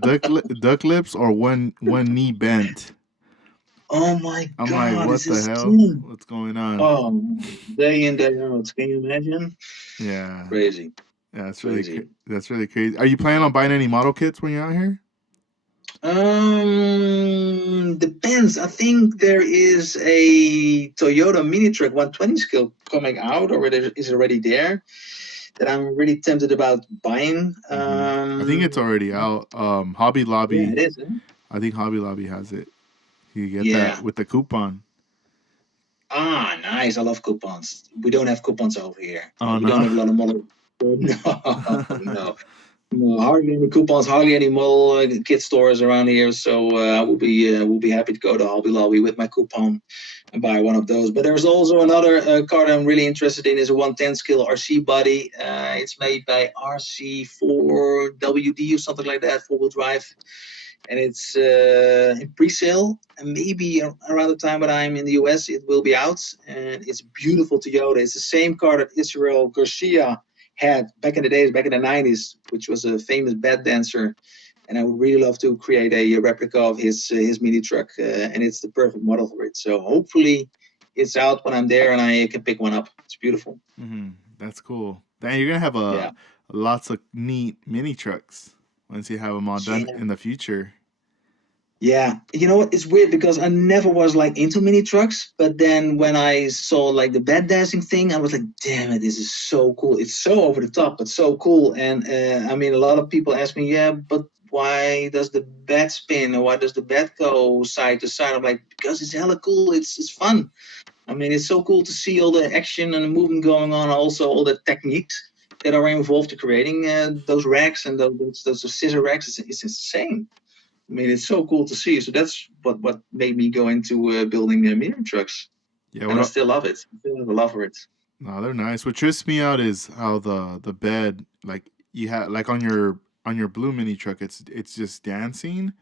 duck lips or one knee bent. Oh my God! I'm like, what the hell? What's going on? Oh, day in, day out. Can you imagine? Yeah. Crazy. Yeah, that's crazy. That's really crazy. Are you planning on buying any model kits when you're out here? Depends. I think there is a Toyota mini truck 120 scale coming out, or it is already there, that I'm really tempted about buying. I think it's already out. Hobby Lobby. Yeah, it is. Huh? I think Hobby Lobby has it. You get that with the coupon. Ah, nice. I love coupons. We don't have coupons over here. Oh, we don't have a lot of model. No. Hardly any coupons, hardly any model kit stores around here. So we'll be happy to go to Hobby Lobby with my coupon and buy one of those. But there's also another car that I'm really interested in, is a 110 scale RC body. It's made by RC4WD or something like that, 4-wheel drive. And it's in pre-sale, and maybe around the time when I'm in the US, it will be out. And it's beautiful Toyota. It's the same car that Israel Garcia had back in the days, back in the 90s, which was a famous bad dancer. And I would really love to create a replica of his mini truck, and it's the perfect model for it. So hopefully it's out when I'm there and I can pick one up. It's beautiful. That's cool. Then you're going to have lots of neat mini trucks once you have them all done in the future. Yeah, you know what? It's weird because I never was like into mini trucks, but then when I saw like the bed dancing thing, I was like, damn it, this is so cool. It's so over the top, but so cool. And I mean, a lot of people ask me, yeah, but why does the bed spin, or why does the bed go side to side? I'm like, because it's hella cool. It's fun. I mean, it's so cool to see all the action and the movement going on, also all the techniques that are involved to creating those racks and those scissor racks. It's insane. I mean, it's so cool to see. So that's what made me go into building medium trucks, Yeah, and I still love it. I still have a love for it. no, they're nice. What trips me out is how the bed, like you have like on your blue mini truck, it's just dancing,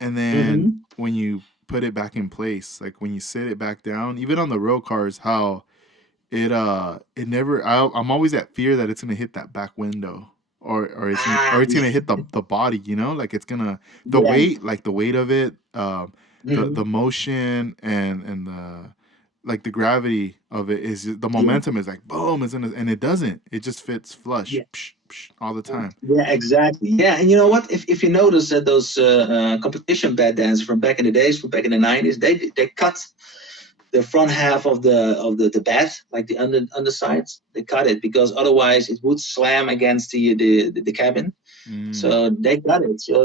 and then Mm-hmm. when you put it back in place, like when you sit it back down, even on the road cars, how it never. I'm always at fear that it's gonna hit that back window. Or Ah, it's gonna hit the body, you know, like it's gonna yeah. the weight of it, the Mm-hmm. motion and the like the gravity of it is the Yeah. momentum is like boom, and it doesn't. It just fits flush, Yeah. psh, psh, all the time. Yeah, exactly. Yeah, and you know what? If you notice that those competition bad dancers from back in the days, from back in the 90s, they cut the front half of the bed, like the undersides. They cut it because otherwise it would slam against the cabin. Mm, So they cut it. So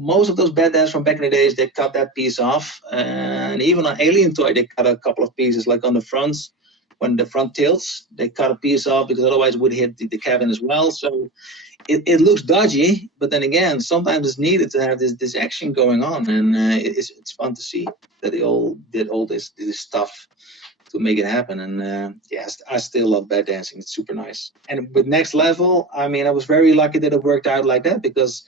most of those bed dancers from back in the days, they cut that piece off. And even on Alien Toy, they cut a couple of pieces, like on the fronts. When the front tilts, they cut a piece off because otherwise it would hit the cabin as well. So it looks dodgy, but then again, sometimes it's needed to have this action going on, and it's fun to see that they all did all this stuff to make it happen. And yes, I still love bad dancing. It's super nice. And with Next Level, I mean, I was very lucky that it worked out like that because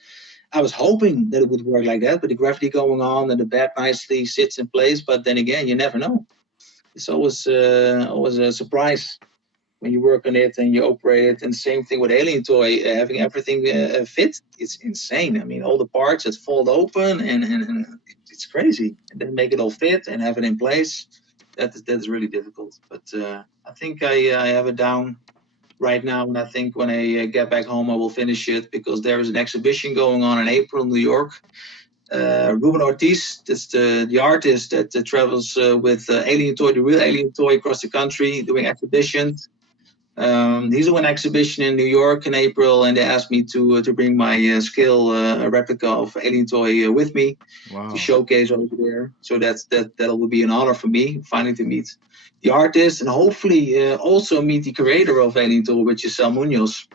I was hoping that it would work like that, but the gravity going on and the bed nicely sits in place. But then again, you never know. It's always a surprise when you work on it and you operate it. And same thing with Alien Toy, having everything fit. It's insane. I mean, all the parts that fold open and it's crazy. And then make it all fit and have it in place. That is really difficult. But I think I have it down right now. And I think when I get back home, I will finish it because there is an exhibition going on in April in New York. Ruben Ortiz, that's the artist that travels with Alien Toy, the real Alien Toy, across the country doing exhibitions. He's doing an exhibition in New York in April, and they asked me to bring my scale replica of Alien Toy with me to wow. showcase over there. So that will be an honor for me finally to meet the artist and hopefully also meet the creator of Alien Toy, which is Sal Munoz.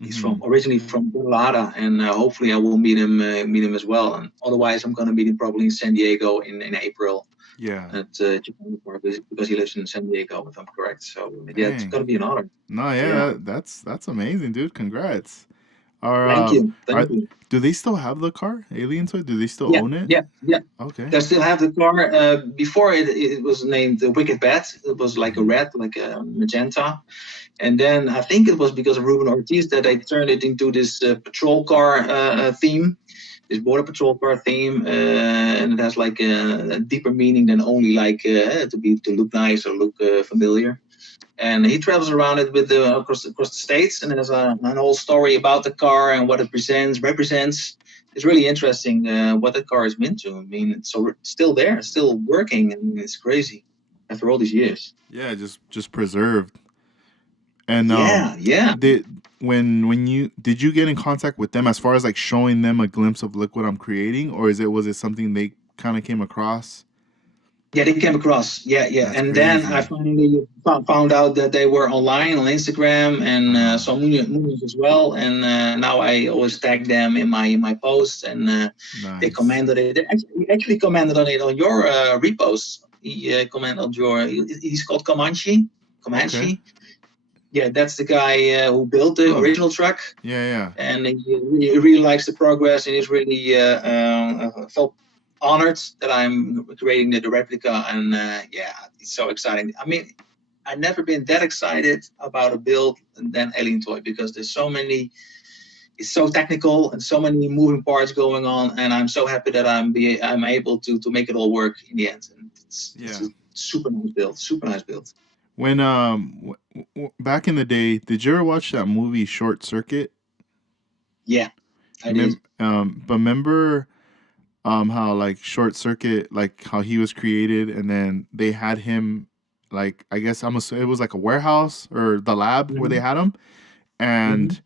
He's Hmm. from originally from Guadalajara, and hopefully I will meet him as well. And otherwise, I'm going to meet him probably in San Diego in April Yeah. at Japan Park because he lives in San Diego, if I'm correct. So yeah, it's Dang. going to be an honor. No, Yeah. yeah, that's amazing, dude. Congrats. Are Thank you. Thank you. do they still have the car, Alien Toy? Do they still Yeah, own it? yeah, yeah. Okay. They still have the car. Before it was named the Wicked Bat. It was like a Hmm. red, like a magenta. And then I think it was because of Ruben Ortiz that they turned it into this patrol car theme, this border patrol car theme, and it has like a deeper meaning than only like to look nice or look familiar. And he travels around it with across the states, and there's an whole story about the car and what it represents. It's really interesting what the car is meant to. I mean, it's still there, still working, and it's crazy after all these years. Yeah, just preserved. And Yeah, yeah. did when you did you get in contact with them as far as like showing them a glimpse of look what I'm creating, or was it something they kind of came across? Yeah, they came across. Yeah, yeah. That's And then I crazy. finally found out that they were online on Instagram and Uh-huh. some movies as well. And now I always tag them in my posts, and they Nice. commented it. He actually commented on it on your repost. He commented on your. He's called Comanche. Okay. Comanche. Yeah, that's the guy who built the Oh, original truck, yeah, yeah. and he really likes the progress, and he's really felt honored that I'm creating the replica. And yeah, it's so exciting. I mean, I've never been that excited about a build than Alien Toy because there's so many. It's so technical and so many moving parts going on, and I'm so happy that I'm able to make it all work in the end. And it's Yeah. a super nice build, super nice build. When back in the day, did you ever watch that movie Short Circuit? Yeah, I did. But remember how like Short Circuit, like how he was created, and then they had him, like I guess it was like a warehouse or the lab where they Mm-hmm. had him, Mm-hmm. and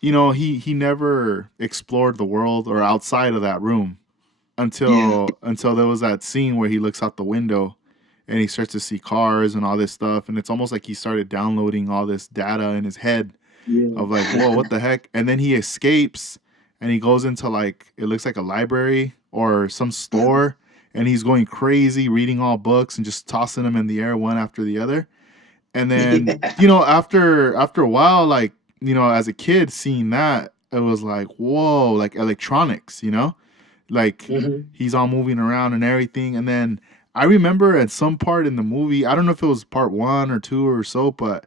you know he never explored the world or outside of that room Yeah. until there was that scene where he looks out the window, and he starts to see cars and all this stuff, and it's almost like he started downloading all this data in his head of like, whoa, Yeah. what the heck? And then he escapes and he goes into like, it looks like a library or some store, and he's going crazy reading all books and just tossing them in the air one after the other. And then, Yeah. after a while, like, as a kid seeing that, it was like, whoa, like electronics, like Mhm. he's all moving around and everything. And then I remember at some part in the movie, I don't know if it was part 1 or 2 or so, but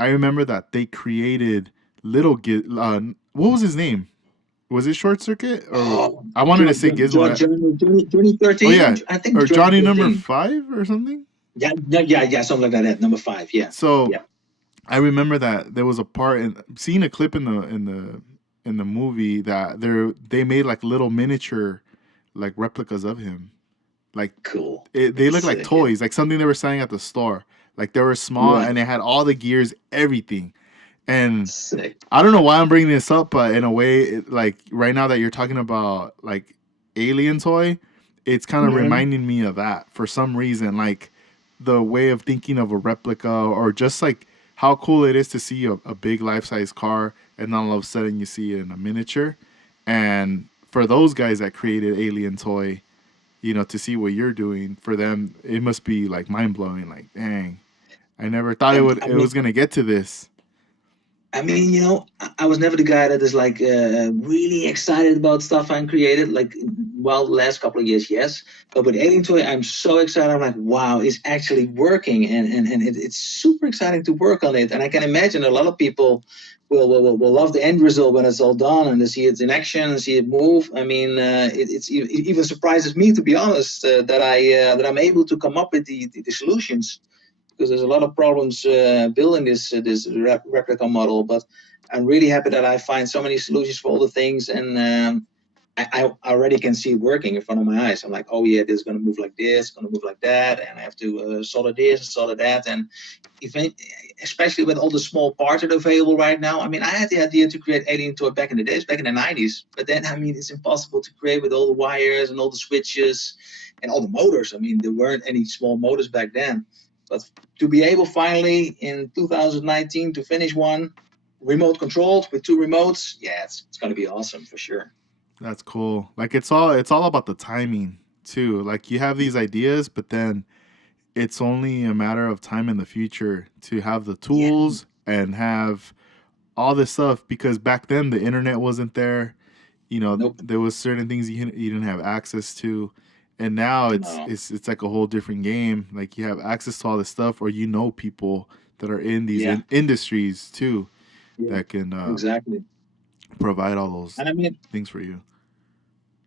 I remember that they created what was his name? Was it Short Circuit? Or Oh, I wanted to say Gizmo. Johnny Oh 2013? yeah, I think or Johnny number 2013. 5 or something. Yeah, yeah, something like that. Number 5. Yeah, So yeah. I remember that there was a part in seeing a clip in the movie that they made like little miniature like replicas of him. Like Cool. they That's look like sick. Yeah. toys, like something they were selling at the store. Like they were small Yeah. and they had all the gears, everything. And Sick. I don't know why I'm bringing this up, but in a way, like right now that you're talking about like alien toy, it's kind of Hmm. reminding me of that for some reason. Like the way of thinking of a replica, or just like how cool it is to see a big life size car, and then all of a sudden you see it in a miniature. And for those guys that created Alien Toy, to see what you're doing for them, it must be like mind blowing. Like, dang, I never thought I, I it mean, was gonna get to this. I was never the guy that is like really excited about stuff I created. Like, well, the last couple of years, yes. But with Alien Toy, I'm so excited. I'm like, wow, it's actually working, and it's super exciting to work on it. And I can imagine a lot of people will love the end result when it's all done and they see it in action and see it move. I mean, it even surprises me, to be honest, that I'm able to come up with the solutions, because there's a lot of problems building this replica model. But I'm really happy that I find so many solutions for all the things, and I already can see it working in front of my eyes. I'm like, oh yeah, this is going to move like this, going to move like that, and I have to solder this and solder that. And even, especially with all the small parts that are available right now. I mean, I had the idea to create Alien Toy back in the days, back in the 90s, but then, I mean, it's impossible to create with all the wires and all the switches and all the motors. I mean, there weren't any small motors back then. But to be able finally in 2019 to finish one remote controlled with 2 remotes, yeah, it's going to be awesome for sure. That's cool. Like it's all about the timing too. Like you have these ideas, but then it's only a matter of time in the future to have the Yeah. tools and have all this stuff, because back then the internet wasn't there. Nope. There was certain things you didn't have access to, and now it's No. it's it's like a whole different game. Like you have access to all this stuff, or people that are in these Yeah. industries too Yeah. that can Exactly. provide all those And things for you.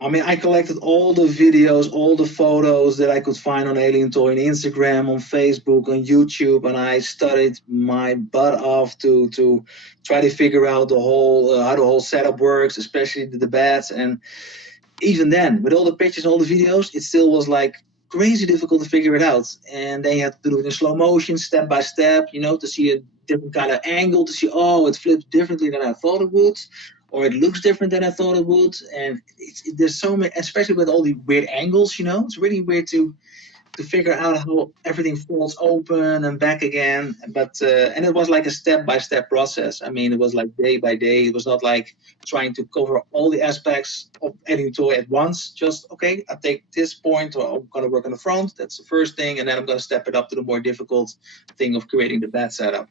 I collected all the videos, all the photos that I could find on Alien Toy on Instagram, on Facebook, on YouTube, and I studied my butt off to try to figure out the whole how the whole setup works, especially the bats. And even then, with all the pictures and all the videos, it still was like crazy difficult to figure it out. And then you have to do it in slow motion, step by step, to see a different kind of angle, to see, oh, it flips differently than I thought it would, or it looks different than I thought it would. And there's so many, especially with all the weird angles, it's really weird to figure out how everything falls open and back again. But and it was like a step by step process. I mean, it was like day by day. It was not like trying to cover all the aspects of any toy at once. Just okay, I take this point, or I'm going to work on the front. That's the first thing, and then I'm going to step it up to the more difficult thing of creating the bat setup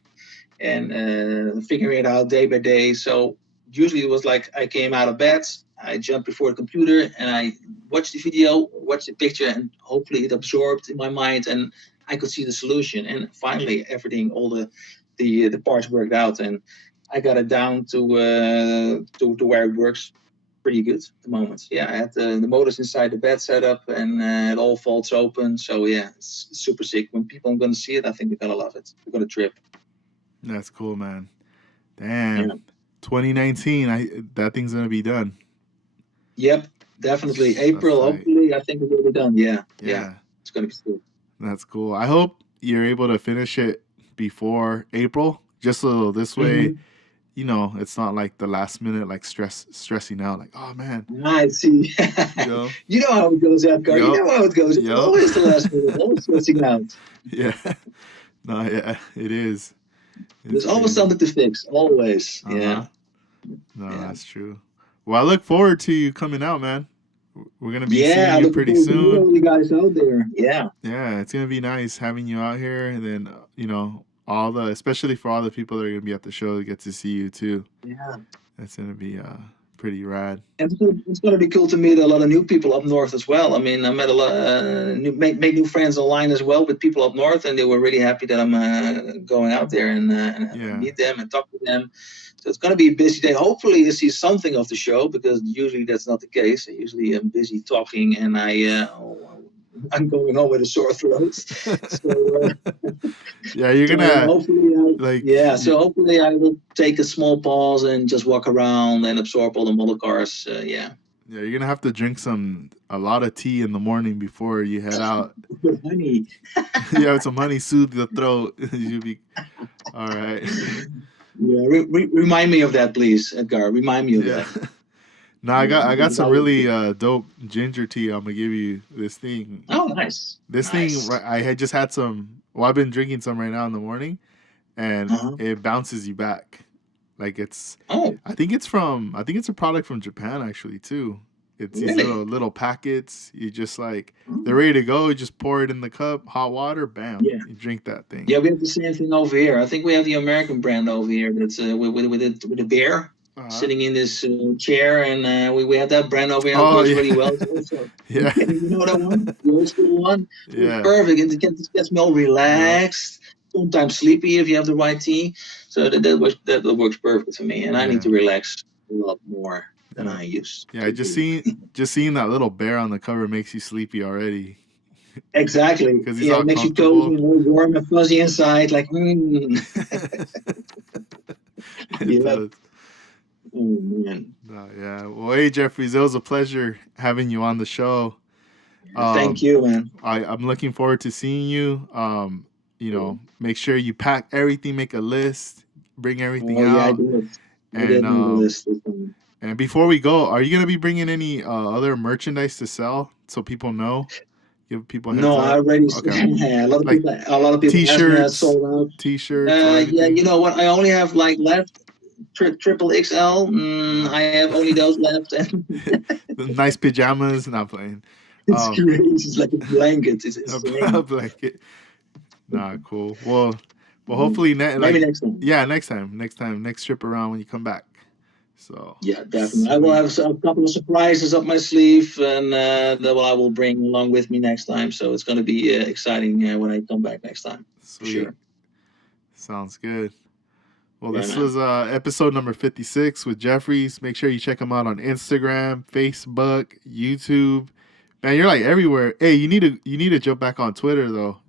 and figuring it out day by day. So usually it was like I came out of bed, I jumped before the computer, and I watched the video, watched the picture, and hopefully it absorbed in my mind, and I could see the solution. And finally, everything, all the parts worked out, and I got it down to where it works pretty good at the moment. Yeah, I had the motors inside the bed setup, and it all folds open. So yeah, it's super sick. When people are going to see it, I think they're going to love it. They're going to trip. That's cool, man. Yeah. Damn. 2019, that thing's gonna be done. Yep, definitely. That's April, like, hopefully, I think it will be done. Yeah, yeah. yeah, It's going to be cool. that's cool. I hope you're able to finish it before April, just so this way, Mm-hmm. it's not like the last minute like stressing out like, oh man, I see. you know. You know how it goes, Edgar. You Yup. know how it goes. It's Yup. always the last minute. Always stressing out. Yeah. No, yeah, it is. It's There's always crazy. something to fix. Always. Yeah. No, Yeah. that's true. Well, I look forward to you coming out, man. We're gonna be Yeah, seeing you looking pretty forward to meet soon. all you guys out there. Yeah. Yeah, it's gonna be nice having you out here, and then especially for all the people that are gonna be at the show, to get to see you too. Yeah. That's gonna be pretty rad. And it's going to be cool to meet a lot of new people up north as well. I mean, I met a lot, made new friends online as well with people up north, and they were really happy that I'm going out there and meet them and talk to them. So it's going to be a busy day. Hopefully, you see something of the show, because usually that's not the case. I usually am busy talking, and I'm going home with a sore throat. So Yeah, you're gonna so hopefully I will take a small pause and just walk around and absorb all the model cars. Yeah, you're gonna have to drink a lot of tea in the morning before you head out. With honey. Yeah, with some honey, soothe the throat. You'll be all right. Yeah, remind me of that, please, Edgar. Remind me of that. No, I got some really dope ginger tea. I'm gonna give you this thing. Oh, nice. This thing, I had just had some. Well, I've been drinking some right now in the morning, and it bounces you back. Like it's. Oh. I think it's a product from Japan actually too. It's these little packets. You just like they're ready to go. You just pour it in the cup, hot water, bam. Yeah. You drink that thing. Yeah, we have the same thing over here. I think we have the American brand over here that's with a bear. Sitting in this chair, and we have that brand over here. It works really well. Also. Yeah. You know that one? The old school one? Yeah. It's perfect. It gets me all relaxed, sometimes sleepy if you have the right tea. So that works perfect for me. And I need to relax a lot more than I used to. Yeah, just seeing that little bear on the cover makes you sleepy already. Exactly. Because he's all makes you cozy and all warm and fuzzy inside. Like, It does. Oh, man. Yeah. Well, hey, Jeffries, it was a pleasure having you on the show. Thank you, man. I'm looking forward to seeing you. Make sure you pack everything, make a list, bring everything out. Yeah, I do. I did make a list this time. And before we go, are you going to be bringing any other merchandise to sell so people know? Give people a heads up? I already. Okay. A lot of people T-shirts, sold out. T-shirts. Yeah, you know what? I only have left triple XL. I have only those left. Nice pajamas. Not playing. It's crazy. It's like a blanket. It's insane. A blanket. Nah, cool. Well, hopefully maybe next time. Yeah, next trip around when you come back. So yeah, definitely. I will have a couple of surprises up my sleeve, and that I will bring along with me next time. So it's going to be exciting when I come back next time. Sweet. For sure. Sounds good. Well, this was episode number 56 with Jevries. Make sure you check him out on Instagram, Facebook, YouTube. Man, you're like everywhere. Hey, you need to jump back on Twitter though.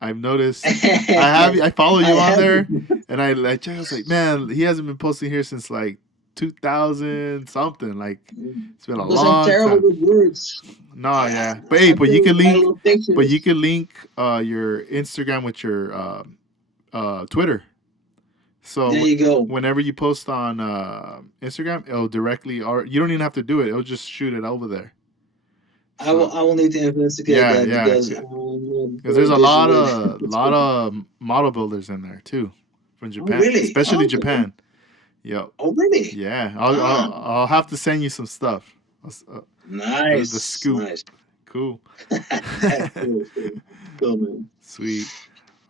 I've noticed. I follow you on there, and I check. I was like, man, he hasn't been posting here since like 2000 something. Like it's been a long time. I'm terrible with words. No, yeah, but hey, but you can link. But you can link your Instagram with your Twitter. So there you go. Whenever you post on Instagram, it'll directly, or you don't even have to do it. It'll just shoot it over there. So, I will need to investigate that because there's a lot of model builders in there too from Japan, especially Japan. Yep. Oh, really? Yeah, I'll have to send you some stuff. Nice. The scoop. Nice. Cool. Cool, man. Sweet.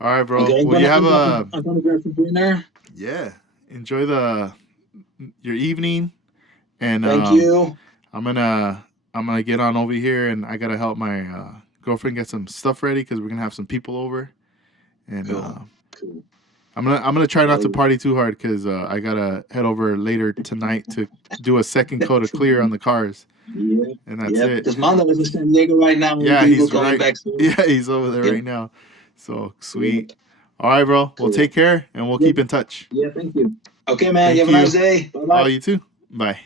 All right, bro. Okay, well, you have I'm gonna grab some dinner. Yeah. Enjoy your evening. And thank you. I'm gonna get on over here, and I gotta help my girlfriend get some stuff ready because we're gonna have some people over. And cool. I'm gonna try not to party too hard because I gotta head over later tonight to do a second coat of clear on the cars. Yeah. And that's it. Because Mando is in San Diego right now. Yeah, he's coming back soon. Yeah, he's over there right now. So sweet. All right, bro. Well, take care, and we'll keep in touch. Yeah, thank you. Okay, man. You have a nice day. Bye-bye. Oh, you too. Bye.